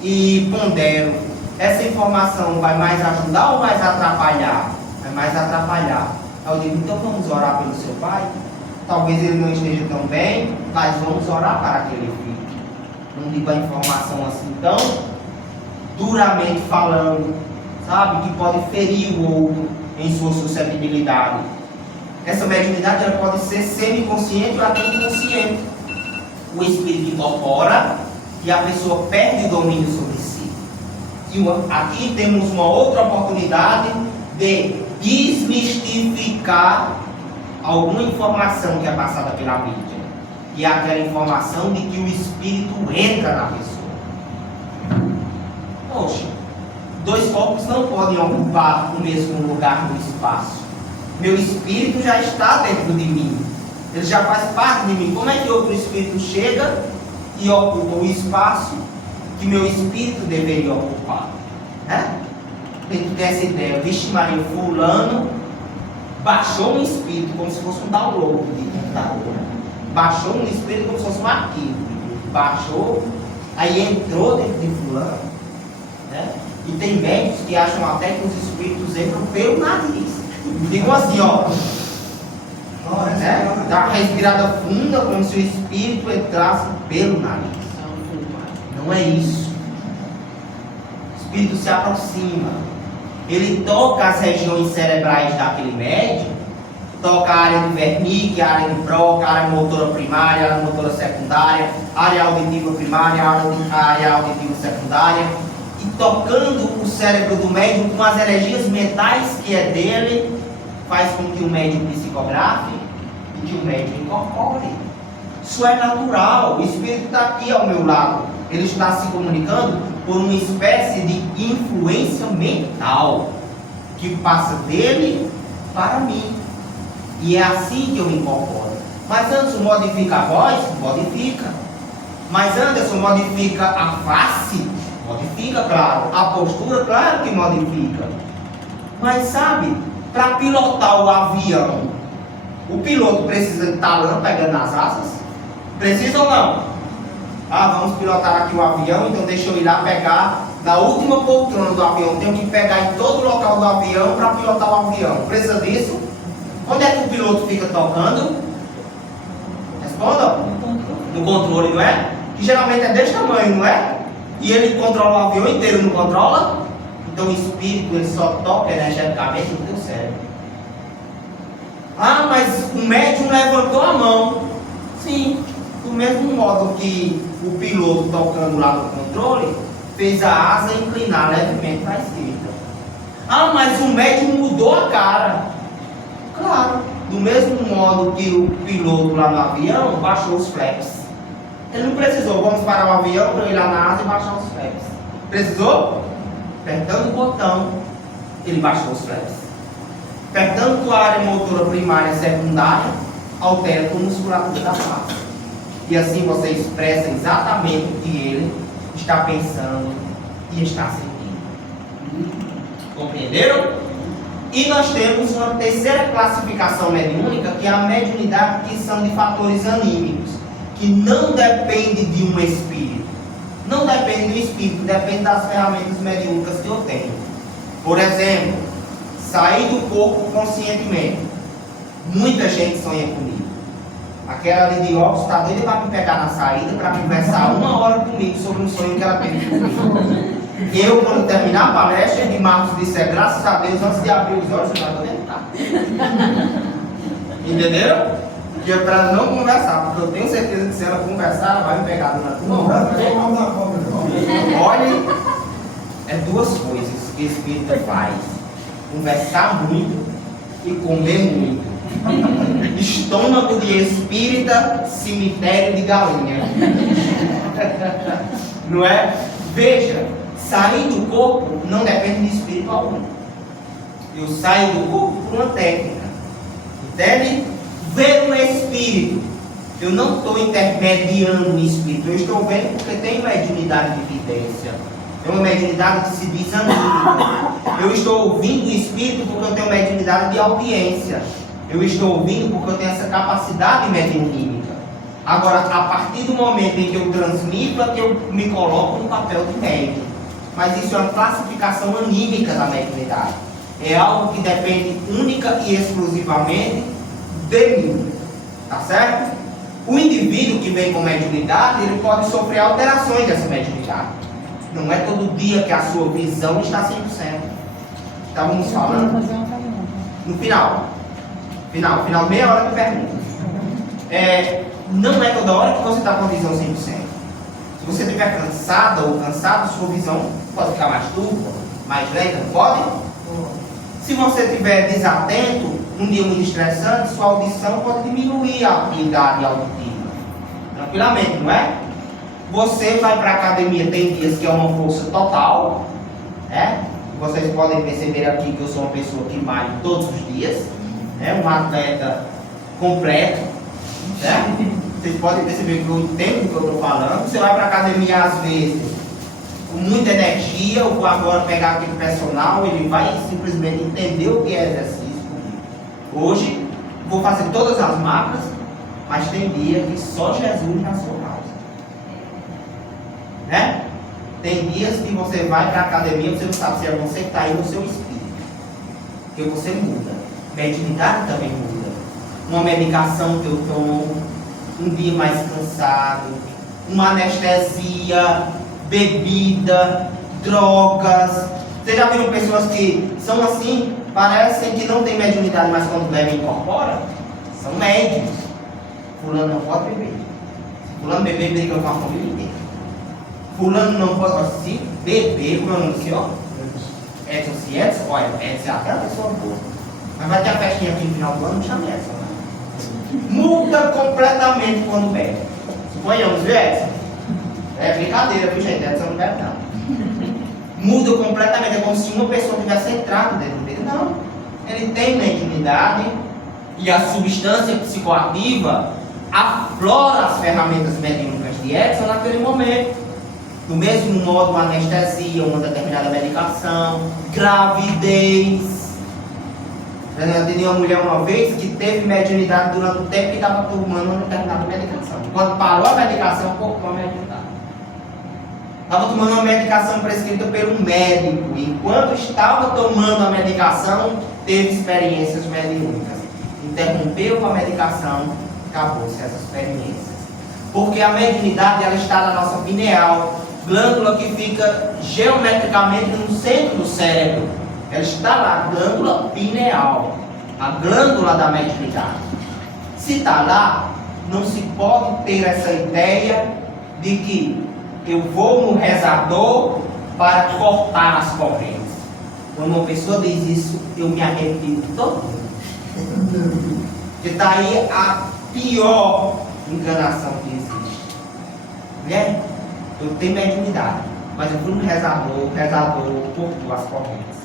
e pondero. Essa informação vai mais ajudar ou mais atrapalhar? Vai mais atrapalhar. Aí eu digo: então vamos orar pelo seu pai? Talvez ele não esteja tão bem, mas vamos orar para que ele fique. Não digo a informação assim tão duramente falando, sabe? Que pode ferir o outro em sua suscetibilidade. Essa mediunidade ela pode ser semiconsciente ou até inconsciente. O espírito incorpora e a pessoa perde o domínio sobre si. E aqui temos uma outra oportunidade de desmistificar alguma informação que é passada pela mídia. E é aquela informação de que o espírito entra na pessoa. Poxa, dois corpos não podem ocupar o mesmo lugar no espaço. Meu espírito já está dentro de mim. Ele já faz parte de mim. Como é que outro espírito chega e ocupa o espaço que meu espírito deveria ocupar? Né? Tem que ter essa ideia. Vixe Maria, fulano baixou um espírito como se fosse um download de computador. Baixou um espírito como se fosse um arquivo. Baixou, aí entrou dentro de fulano. Né? E tem médicos que acham até que os espíritos entram pelo nariz. Ficam assim, ó. Né? Dá uma respirada funda, como se o espírito entrasse pelo nariz. Não é isso. O espírito se aproxima. Ele toca as regiões cerebrais daquele médico, toca a área de Wernicke, a área de Broca, a área motora primária, a área motora secundária, a área auditiva primária, a área auditiva secundária. E tocando o cérebro do médium com as energias mentais que é dele, faz com que o médium psicografe e que o médium incorpore. Isso é natural. O espírito está aqui ao meu lado. Ele está se comunicando por uma espécie de influência mental que passa dele para mim. E é assim que eu incorporo. Mas Anderson, modifica a voz? Modifica. Mas Anderson, modifica a face? Modifica, claro. A postura, claro que modifica. Mas sabe, para pilotar o avião, o piloto precisa de talão pegando nas asas? Precisa ou não? Ah, vamos pilotar aqui o avião, então deixa eu ir lá pegar na última poltrona do avião. Tenho que pegar em todo o local do avião para pilotar o avião. Precisa disso? Onde é que o piloto fica tocando? Responda. No controle, não é? Que geralmente é desse tamanho, não é? E ele controla o avião inteiro, não controla? Então o espírito ele só toca energeticamente no teu cérebro. Ah, mas o médium levantou a mão. Sim, do mesmo modo que o piloto tocando lá no controle fez a asa inclinar levemente para a esquerda. Ah, mas o médium mudou a cara. Claro, do mesmo modo que o piloto lá no avião baixou os flaps. Ele não precisou, vamos parar o avião para eu ir lá na asa e baixar os flaps. Precisou? Apertando o botão, ele baixou os flaps. Apertando tua área motora primária e secundária, altera a musculatura da face. E assim você expressa exatamente o que ele está pensando e está sentindo. Compreenderam? E nós temos uma terceira classificação mediúnica, que é a mediunidade que são de fatores anímicos, que não depende de um espírito. Não depende do espírito, depende das ferramentas mediúnicas que eu tenho. Por exemplo, sair do corpo conscientemente. Muita gente sonha comigo. Aquela ali de óculos está doida para me pegar na saída, para conversar 1 hora comigo sobre um sonho que ela teve comigo. Eu, quando terminar a palestra, de Marcos disser, graças a Deus, antes de abrir os olhos, eu não vou tentar. Entenderam? Que é para ela não conversar, porque eu tenho certeza que se ela conversar, ela vai me pegar durante 1 hora. Olha, é 2 coisas que o espírito faz: conversar muito e comer muito. Estômago de espírita, cemitério de galinha. Não é? Veja, sair do corpo não depende de espírito algum. Eu saio do corpo por uma técnica. Entende? Ver o espírito. Eu não estou intermediando o espírito. Eu estou vendo porque tem mediunidade de vidência. Tem uma mediunidade que se diz anímica. Eu estou ouvindo o espírito porque eu tenho mediunidade de audiência. Eu estou ouvindo porque eu tenho essa capacidade mediunímica. Agora, a partir do momento em que eu transmito, é que eu me coloco no papel de médium. Mas isso é uma classificação anímica da mediunidade. É algo que depende única e exclusivamente de mim. Tá certo? O indivíduo que vem com mediunidade, ele pode sofrer alterações dessa mediunidade. Não é todo dia que a sua visão está 100%. Estávamos falando fazer uma pergunta. no final, meia hora de pergunta. Não é toda hora que você está com a visão 100%. Se você estiver cansada ou cansado, sua visão pode ficar mais turva, mais lenta, pode? Se você estiver desatento, um dia muito estressante, sua audição pode diminuir a acuidade auditiva. Tranquilamente, não é? Você vai para a academia, tem dias que é uma força total, né? Vocês podem perceber aqui que eu sou uma pessoa que malha todos os dias, né? Um atleta completo, né? Vocês podem perceber que eu entendo do que eu estou falando. Você vai para a academia às vezes com muita energia, eu vou agora pegar aquele personal, ele vai simplesmente entender o que é exercício comigo. Hoje, vou fazer todas as marcas, mas tem dia que só Jesus na sua causa. Né? Tem dias que você vai para a academia, você não sabe se é você que está aí no seu espírito. Porque você muda. Mediunidade também muda. Uma medicação que eu tomo, um dia mais cansado, uma anestesia, bebida, drogas. Vocês já viram pessoas que são assim, parecem que não tem mediunidade, mas quando bebem incorpora? São médios. Fulano não pode beber. Se fulano beber, briga com a família inteira. Fulano não pode se beber, como eu não sei, ó. Edson, se Edson, olha, Edson é até a pessoa boa. Mas vai ter a festinha aqui no final do ano, não chama Edson, né? Muda completamente quando bebe. Suponhamos, viu, Edson? É brincadeira, viu, gente? Edson não bebe, não. Muda completamente, é como se uma pessoa tivesse entrado dentro dele. Não. Ele tem mediunidade e a substância psicoativa aflora as ferramentas mediúnicas de Edson naquele momento. Do mesmo modo, uma anestesia, uma determinada medicação, gravidez. Eu atendi uma mulher uma vez que teve mediunidade durante o tempo que estava tomando uma determinada medicação. Quando parou a medicação, cortou a mediunidade. Estava tomando uma medicação prescrita pelo médico. Enquanto estava tomando a medicação, teve experiências mediúnicas. Interrompeu a medicação, acabou-se as experiências. Porque a mediunidade ela está na nossa pineal, glândula que fica geometricamente no centro do cérebro. Ela está lá, glândula pineal, a glândula da mediunidade. Se está lá, não se pode ter essa ideia de que eu vou no rezador para cortar as correntes. Quando uma pessoa diz isso, eu me arrepio todo. Porque daí a pior enganação que existe. Né? Eu tenho mediunidade, mas eu fui no rezador, o rezador cortou as correntes.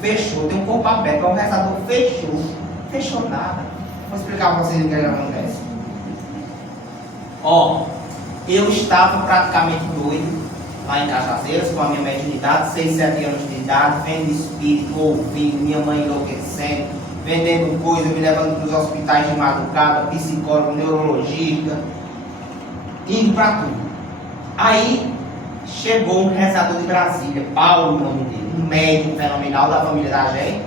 Fechou, tem um corpo aberto, o rezador fechou nada. Vou explicar para vocês o que acontece. Ó, eu estava praticamente doido lá em Cajazeiras com a minha mediunidade, 6, 7 anos de idade, vendo espírito, ouvindo, minha mãe enlouquecendo, vendendo coisa, me levando para os hospitais de madrugada, psicólogo, neurologista, indo para tudo. Aí chegou um rezador de Brasília, Paulo, o nome dele, um médium fenomenal da família da gente,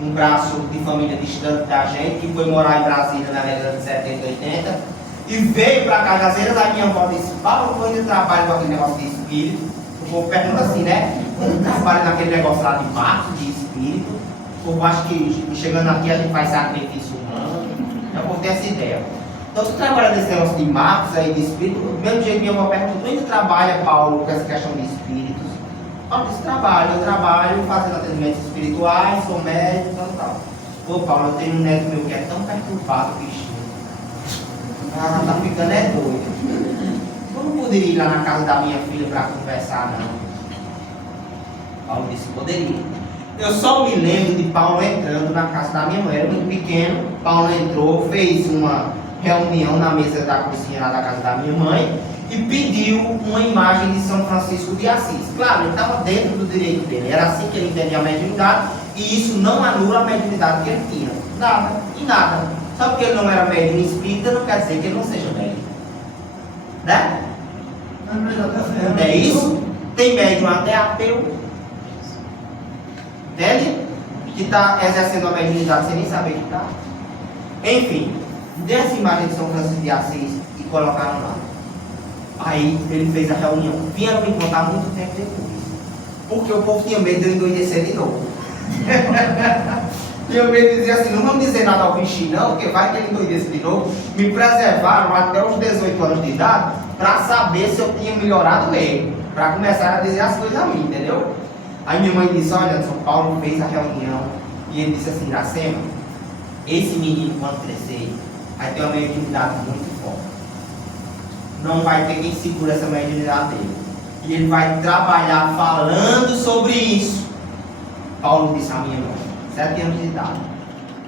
um braço de família distante da gente, que foi morar em Brasília na década de 70, 80, e veio para Cajazeiras. A minha avó disse: Paulo, quando eu trabalho com aquele negócio de espírito, o povo pergunta assim, né? Quando eu trabalho naquele negócio lá de mato, de espírito, o povo acha que chegando aqui a gente faz sacrifício humano. Eu vou ter essa ideia. Então, tu trabalha nesse negócio de matos aí, de espírito, do mesmo jeito que minha avó pergunta: tu ainda trabalha, Paulo, com essa questão de espíritos? Eu disse: eu trabalho fazendo atendimentos espirituais, sou médico, tal. Pô, Paulo, eu tenho um neto meu que é tão perturbado, bichinho. Ela tá ficando doida. Eu não poderia ir lá na casa da minha filha para conversar, não. Paulo disse: poderia. Eu só me lembro de Paulo entrando na casa da minha mãe. Era muito pequeno. Paulo entrou, fez uma reunião na mesa da cozinha lá da casa da minha mãe e pediu uma imagem de São Francisco de Assis. Claro, ele estava dentro do direito dele. Era assim que ele entendia a mediunidade, e isso não anula a mediunidade que ele tinha. Nada, e nada. Só porque ele não era médium espírita, não quer dizer que ele não seja médium. Né? Não é isso? Tem médium até ateu. Entende? Que está exercendo a mediunidade sem nem saber que está. Enfim, dessa imagem de São Francisco de Assis e colocaram lá. Aí ele fez a reunião. Vieram me contar muito tempo depois. Porque o povo tinha medo de eu endoidecer de novo. Tinha medo de dizer assim: não vamos dizer nada ao bichinho, não, porque vai que ele endoideça de novo. Me preservaram até os 18 anos de idade para saber se eu tinha melhorado ele. Para começar a dizer as coisas a mim, entendeu? Aí minha mãe disse: olha, São Paulo fez a reunião e ele disse assim: Iracema, esse menino quando crescer vai ter uma mediunidade muito forte. Não vai ter quem segura essa mediunidade dele. E ele vai trabalhar falando sobre isso. Paulo disse à minha mãe, 7 anos de idade.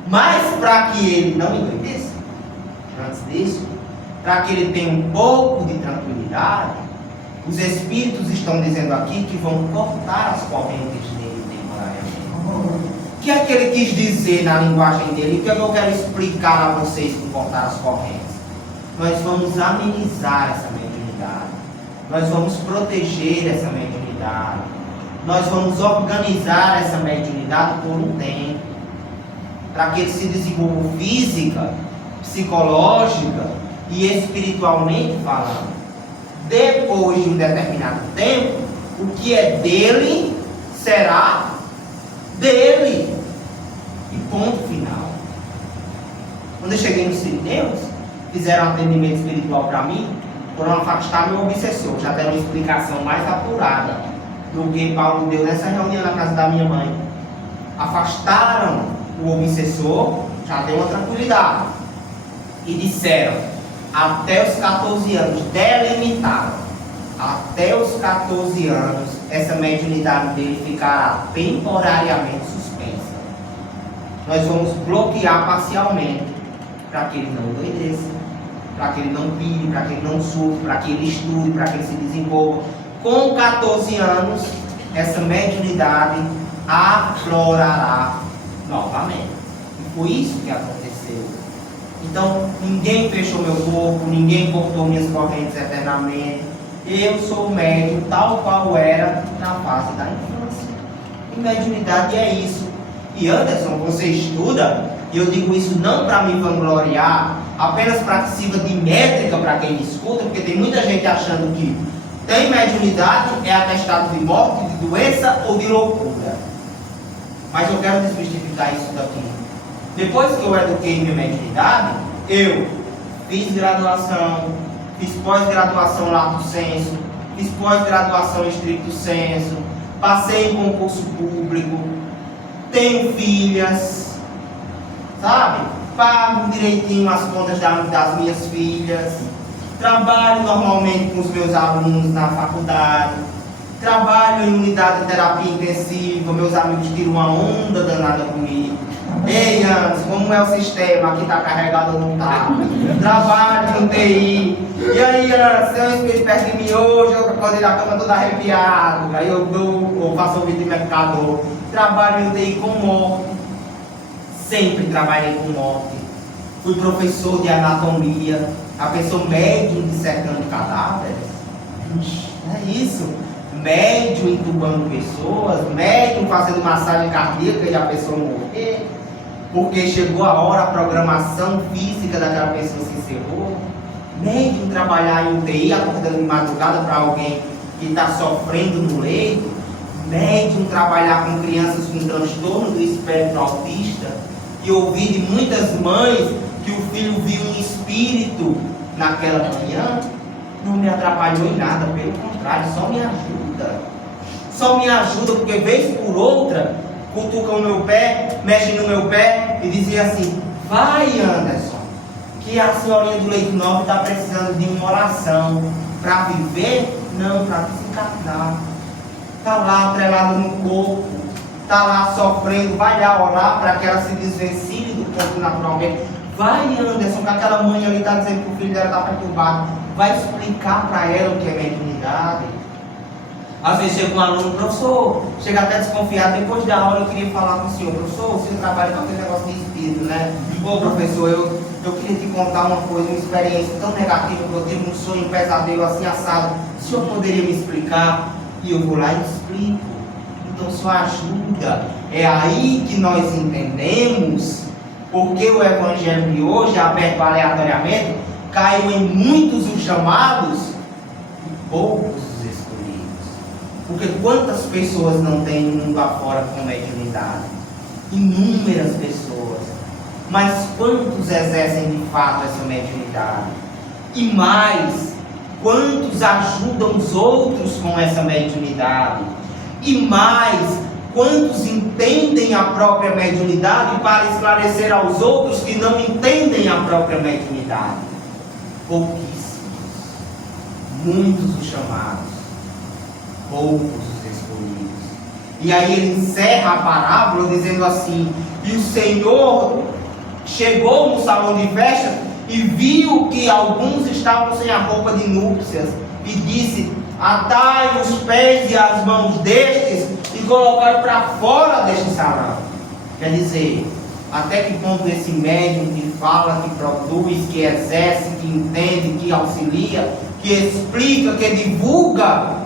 Mas para que ele não endoideça, antes disso, para que ele tenha um pouco de tranquilidade, os espíritos estão dizendo aqui que vão cortar as correntes dele temporariamente. O que é que ele quis dizer na linguagem dele? O que é que eu quero explicar a vocês com cortar as correntes? Nós vamos amenizar essa mediunidade. Nós vamos proteger essa mediunidade. Nós vamos organizar essa mediunidade por um tempo. Para que ele se desenvolva física, psicológica e espiritualmente falando. Depois de um determinado tempo, o que é dele será dele. E ponto final. Quando eu cheguei nos Sirineus, fizeram um atendimento espiritual para mim, foram afastar meu obsessor. Já deram uma explicação mais apurada do que Paulo deu nessa reunião na casa da minha mãe. Afastaram o obsessor, já deu uma tranquilidade. E disseram: até os 14 anos, delimitaram, até os 14 anos, essa mediunidade dele ficará temporariamente suspensa. Nós vamos bloquear parcialmente, para que ele não endoideça, para que ele não pire, para que ele não sofra, para que ele estude, para que ele se desenvolva. Com 14 anos, essa mediunidade aflorará novamente. E foi isso que aconteceu. Então, ninguém fechou meu corpo, ninguém cortou minhas correntes eternamente. Eu sou médium tal qual era na fase da infância. E mediunidade é isso. E Anderson, você estuda, e eu digo isso não para me vangloriar, apenas para que sirva de métrica para quem me escuta, porque tem muita gente achando que tem mediunidade é atestado de morte, de doença ou de loucura. Mas eu quero desmistificar isso daqui. Depois que eu eduquei minha mediunidade, eu fiz graduação, fiz pós-graduação lato sensu, fiz pós-graduação estricto sensu, passei em concurso público, tenho filhas, sabe? Pago direitinho as contas das minhas filhas, trabalho normalmente com os meus alunos na faculdade, trabalho em unidade de terapia intensiva, meus amigos tiram uma onda danada comigo. Ei, Anderson, como é o sistema? Aqui está carregado ou não está? Trabalho no TI. E aí, Anderson, tem um espírito perto de mim hoje, eu acordei da cama todo arrepiado. Aí eu faço o vídeo de mercador. Trabalho no TI com morte. Sempre trabalhei com morte. Fui professor de anatomia. A pessoa médium dissecando cadáveres. É isso. Médium entubando pessoas. Médium fazendo massagem cardíaca e a pessoa morrer. Porque chegou a hora, a programação física daquela pessoa se encerrou. Médium trabalhar em UTI, acordando de madrugada para alguém que está sofrendo no leito. Médium trabalhar com crianças com transtorno do espectro autista. E ouvir de muitas mães que o filho viu um espírito naquela manhã. Não me atrapalhou em nada, pelo contrário, só me ajuda. Só me ajuda porque vez por outra cutuca o meu pé, mexe no meu pé, e dizer assim: vai, Anderson, que a senhorinha do leito 9 está precisando de uma oração para viver, não, para desencarnar. Está lá atrelado no corpo, está lá sofrendo, vai lá orar para que ela se desvencilhe do corpo naturalmente. Vai, Anderson, que aquela mãe ali está dizendo que o filho dela está perturbado. Vai explicar para ela o que é mediunidade. Às vezes chega um aluno: professor, chega até desconfiado, depois da aula eu queria falar com o senhor: professor, o senhor trabalha com aquele negócio de espírito, né? Ô professor, eu queria te contar uma coisa, uma experiência tão negativa que eu tive, um sonho, um pesadelo assim assado. O senhor poderia me explicar? E eu vou lá e explico. Então só ajuda. É aí que nós entendemos porque o evangelho de hoje, aberto aleatoriamente, caiu em muitos os chamados e poucos os escolhidos. Porque quantas pessoas não tem no mundo afora com mediunidade? Inúmeras pessoas. Mas quantos exercem de fato essa mediunidade? E mais, quantos ajudam os outros com essa mediunidade? E mais, quantos entendem a própria mediunidade para esclarecer aos outros que não entendem a própria mediunidade? Pouquíssimos. Muitos os chamados, poucos os escolhidos. E aí ele encerra a parábola dizendo assim: e o Senhor chegou no salão de festa e viu que alguns estavam sem a roupa de núpcias, e disse: atai os pés e as mãos destes e colocaram para fora deste salão. Quer dizer, até que ponto esse médium que fala, que produz, que exerce, que entende, que auxilia, que explica, que divulga,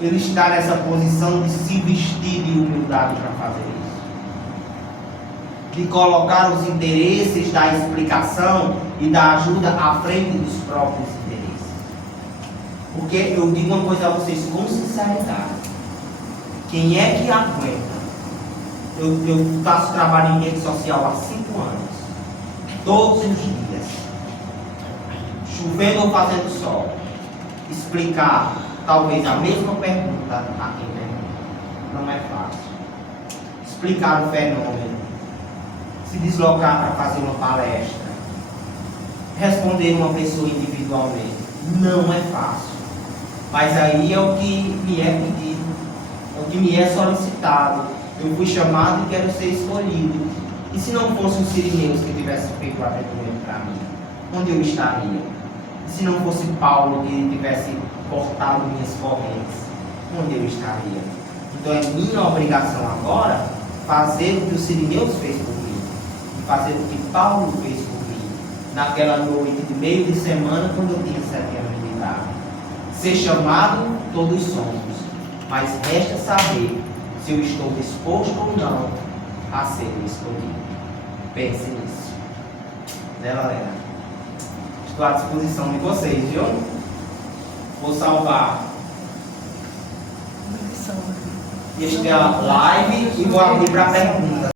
ele está nessa posição de se vestir de humildade para fazer isso, de colocar os interesses da explicação e da ajuda à frente dos próprios interesses. Porque eu digo uma coisa a vocês com sinceridade: quem é que aguenta? Eu faço trabalho em rede social há 5 anos, todos os dias, chovendo ou fazendo sol, explicar talvez a mesma pergunta a quem pergunta. Não é fácil. Explicar o fenômeno, se deslocar para fazer uma palestra, responder uma pessoa individualmente, não é fácil. Mas aí é o que me é pedido, é o que me é solicitado. Eu fui chamado e quero ser escolhido. E se não fossem os sirineus que tivessem feito o atendimento para mim, onde eu estaria? E se não fosse Paulo que tivesse cortado minhas correntes, onde eu estaria? Então é minha obrigação agora fazer o que os sirineus fez por mim, e fazer o que Paulo fez por mim, naquela noite de meio de semana, quando eu tinha 7 anos de idade. Ser chamado, todos somos, mas resta saber se eu estou disposto ou não a ser escolhido. Pense nisso. Né, galera? Estou à disposição de vocês, viu? Vou salvar esta live e vou abrir para perguntas.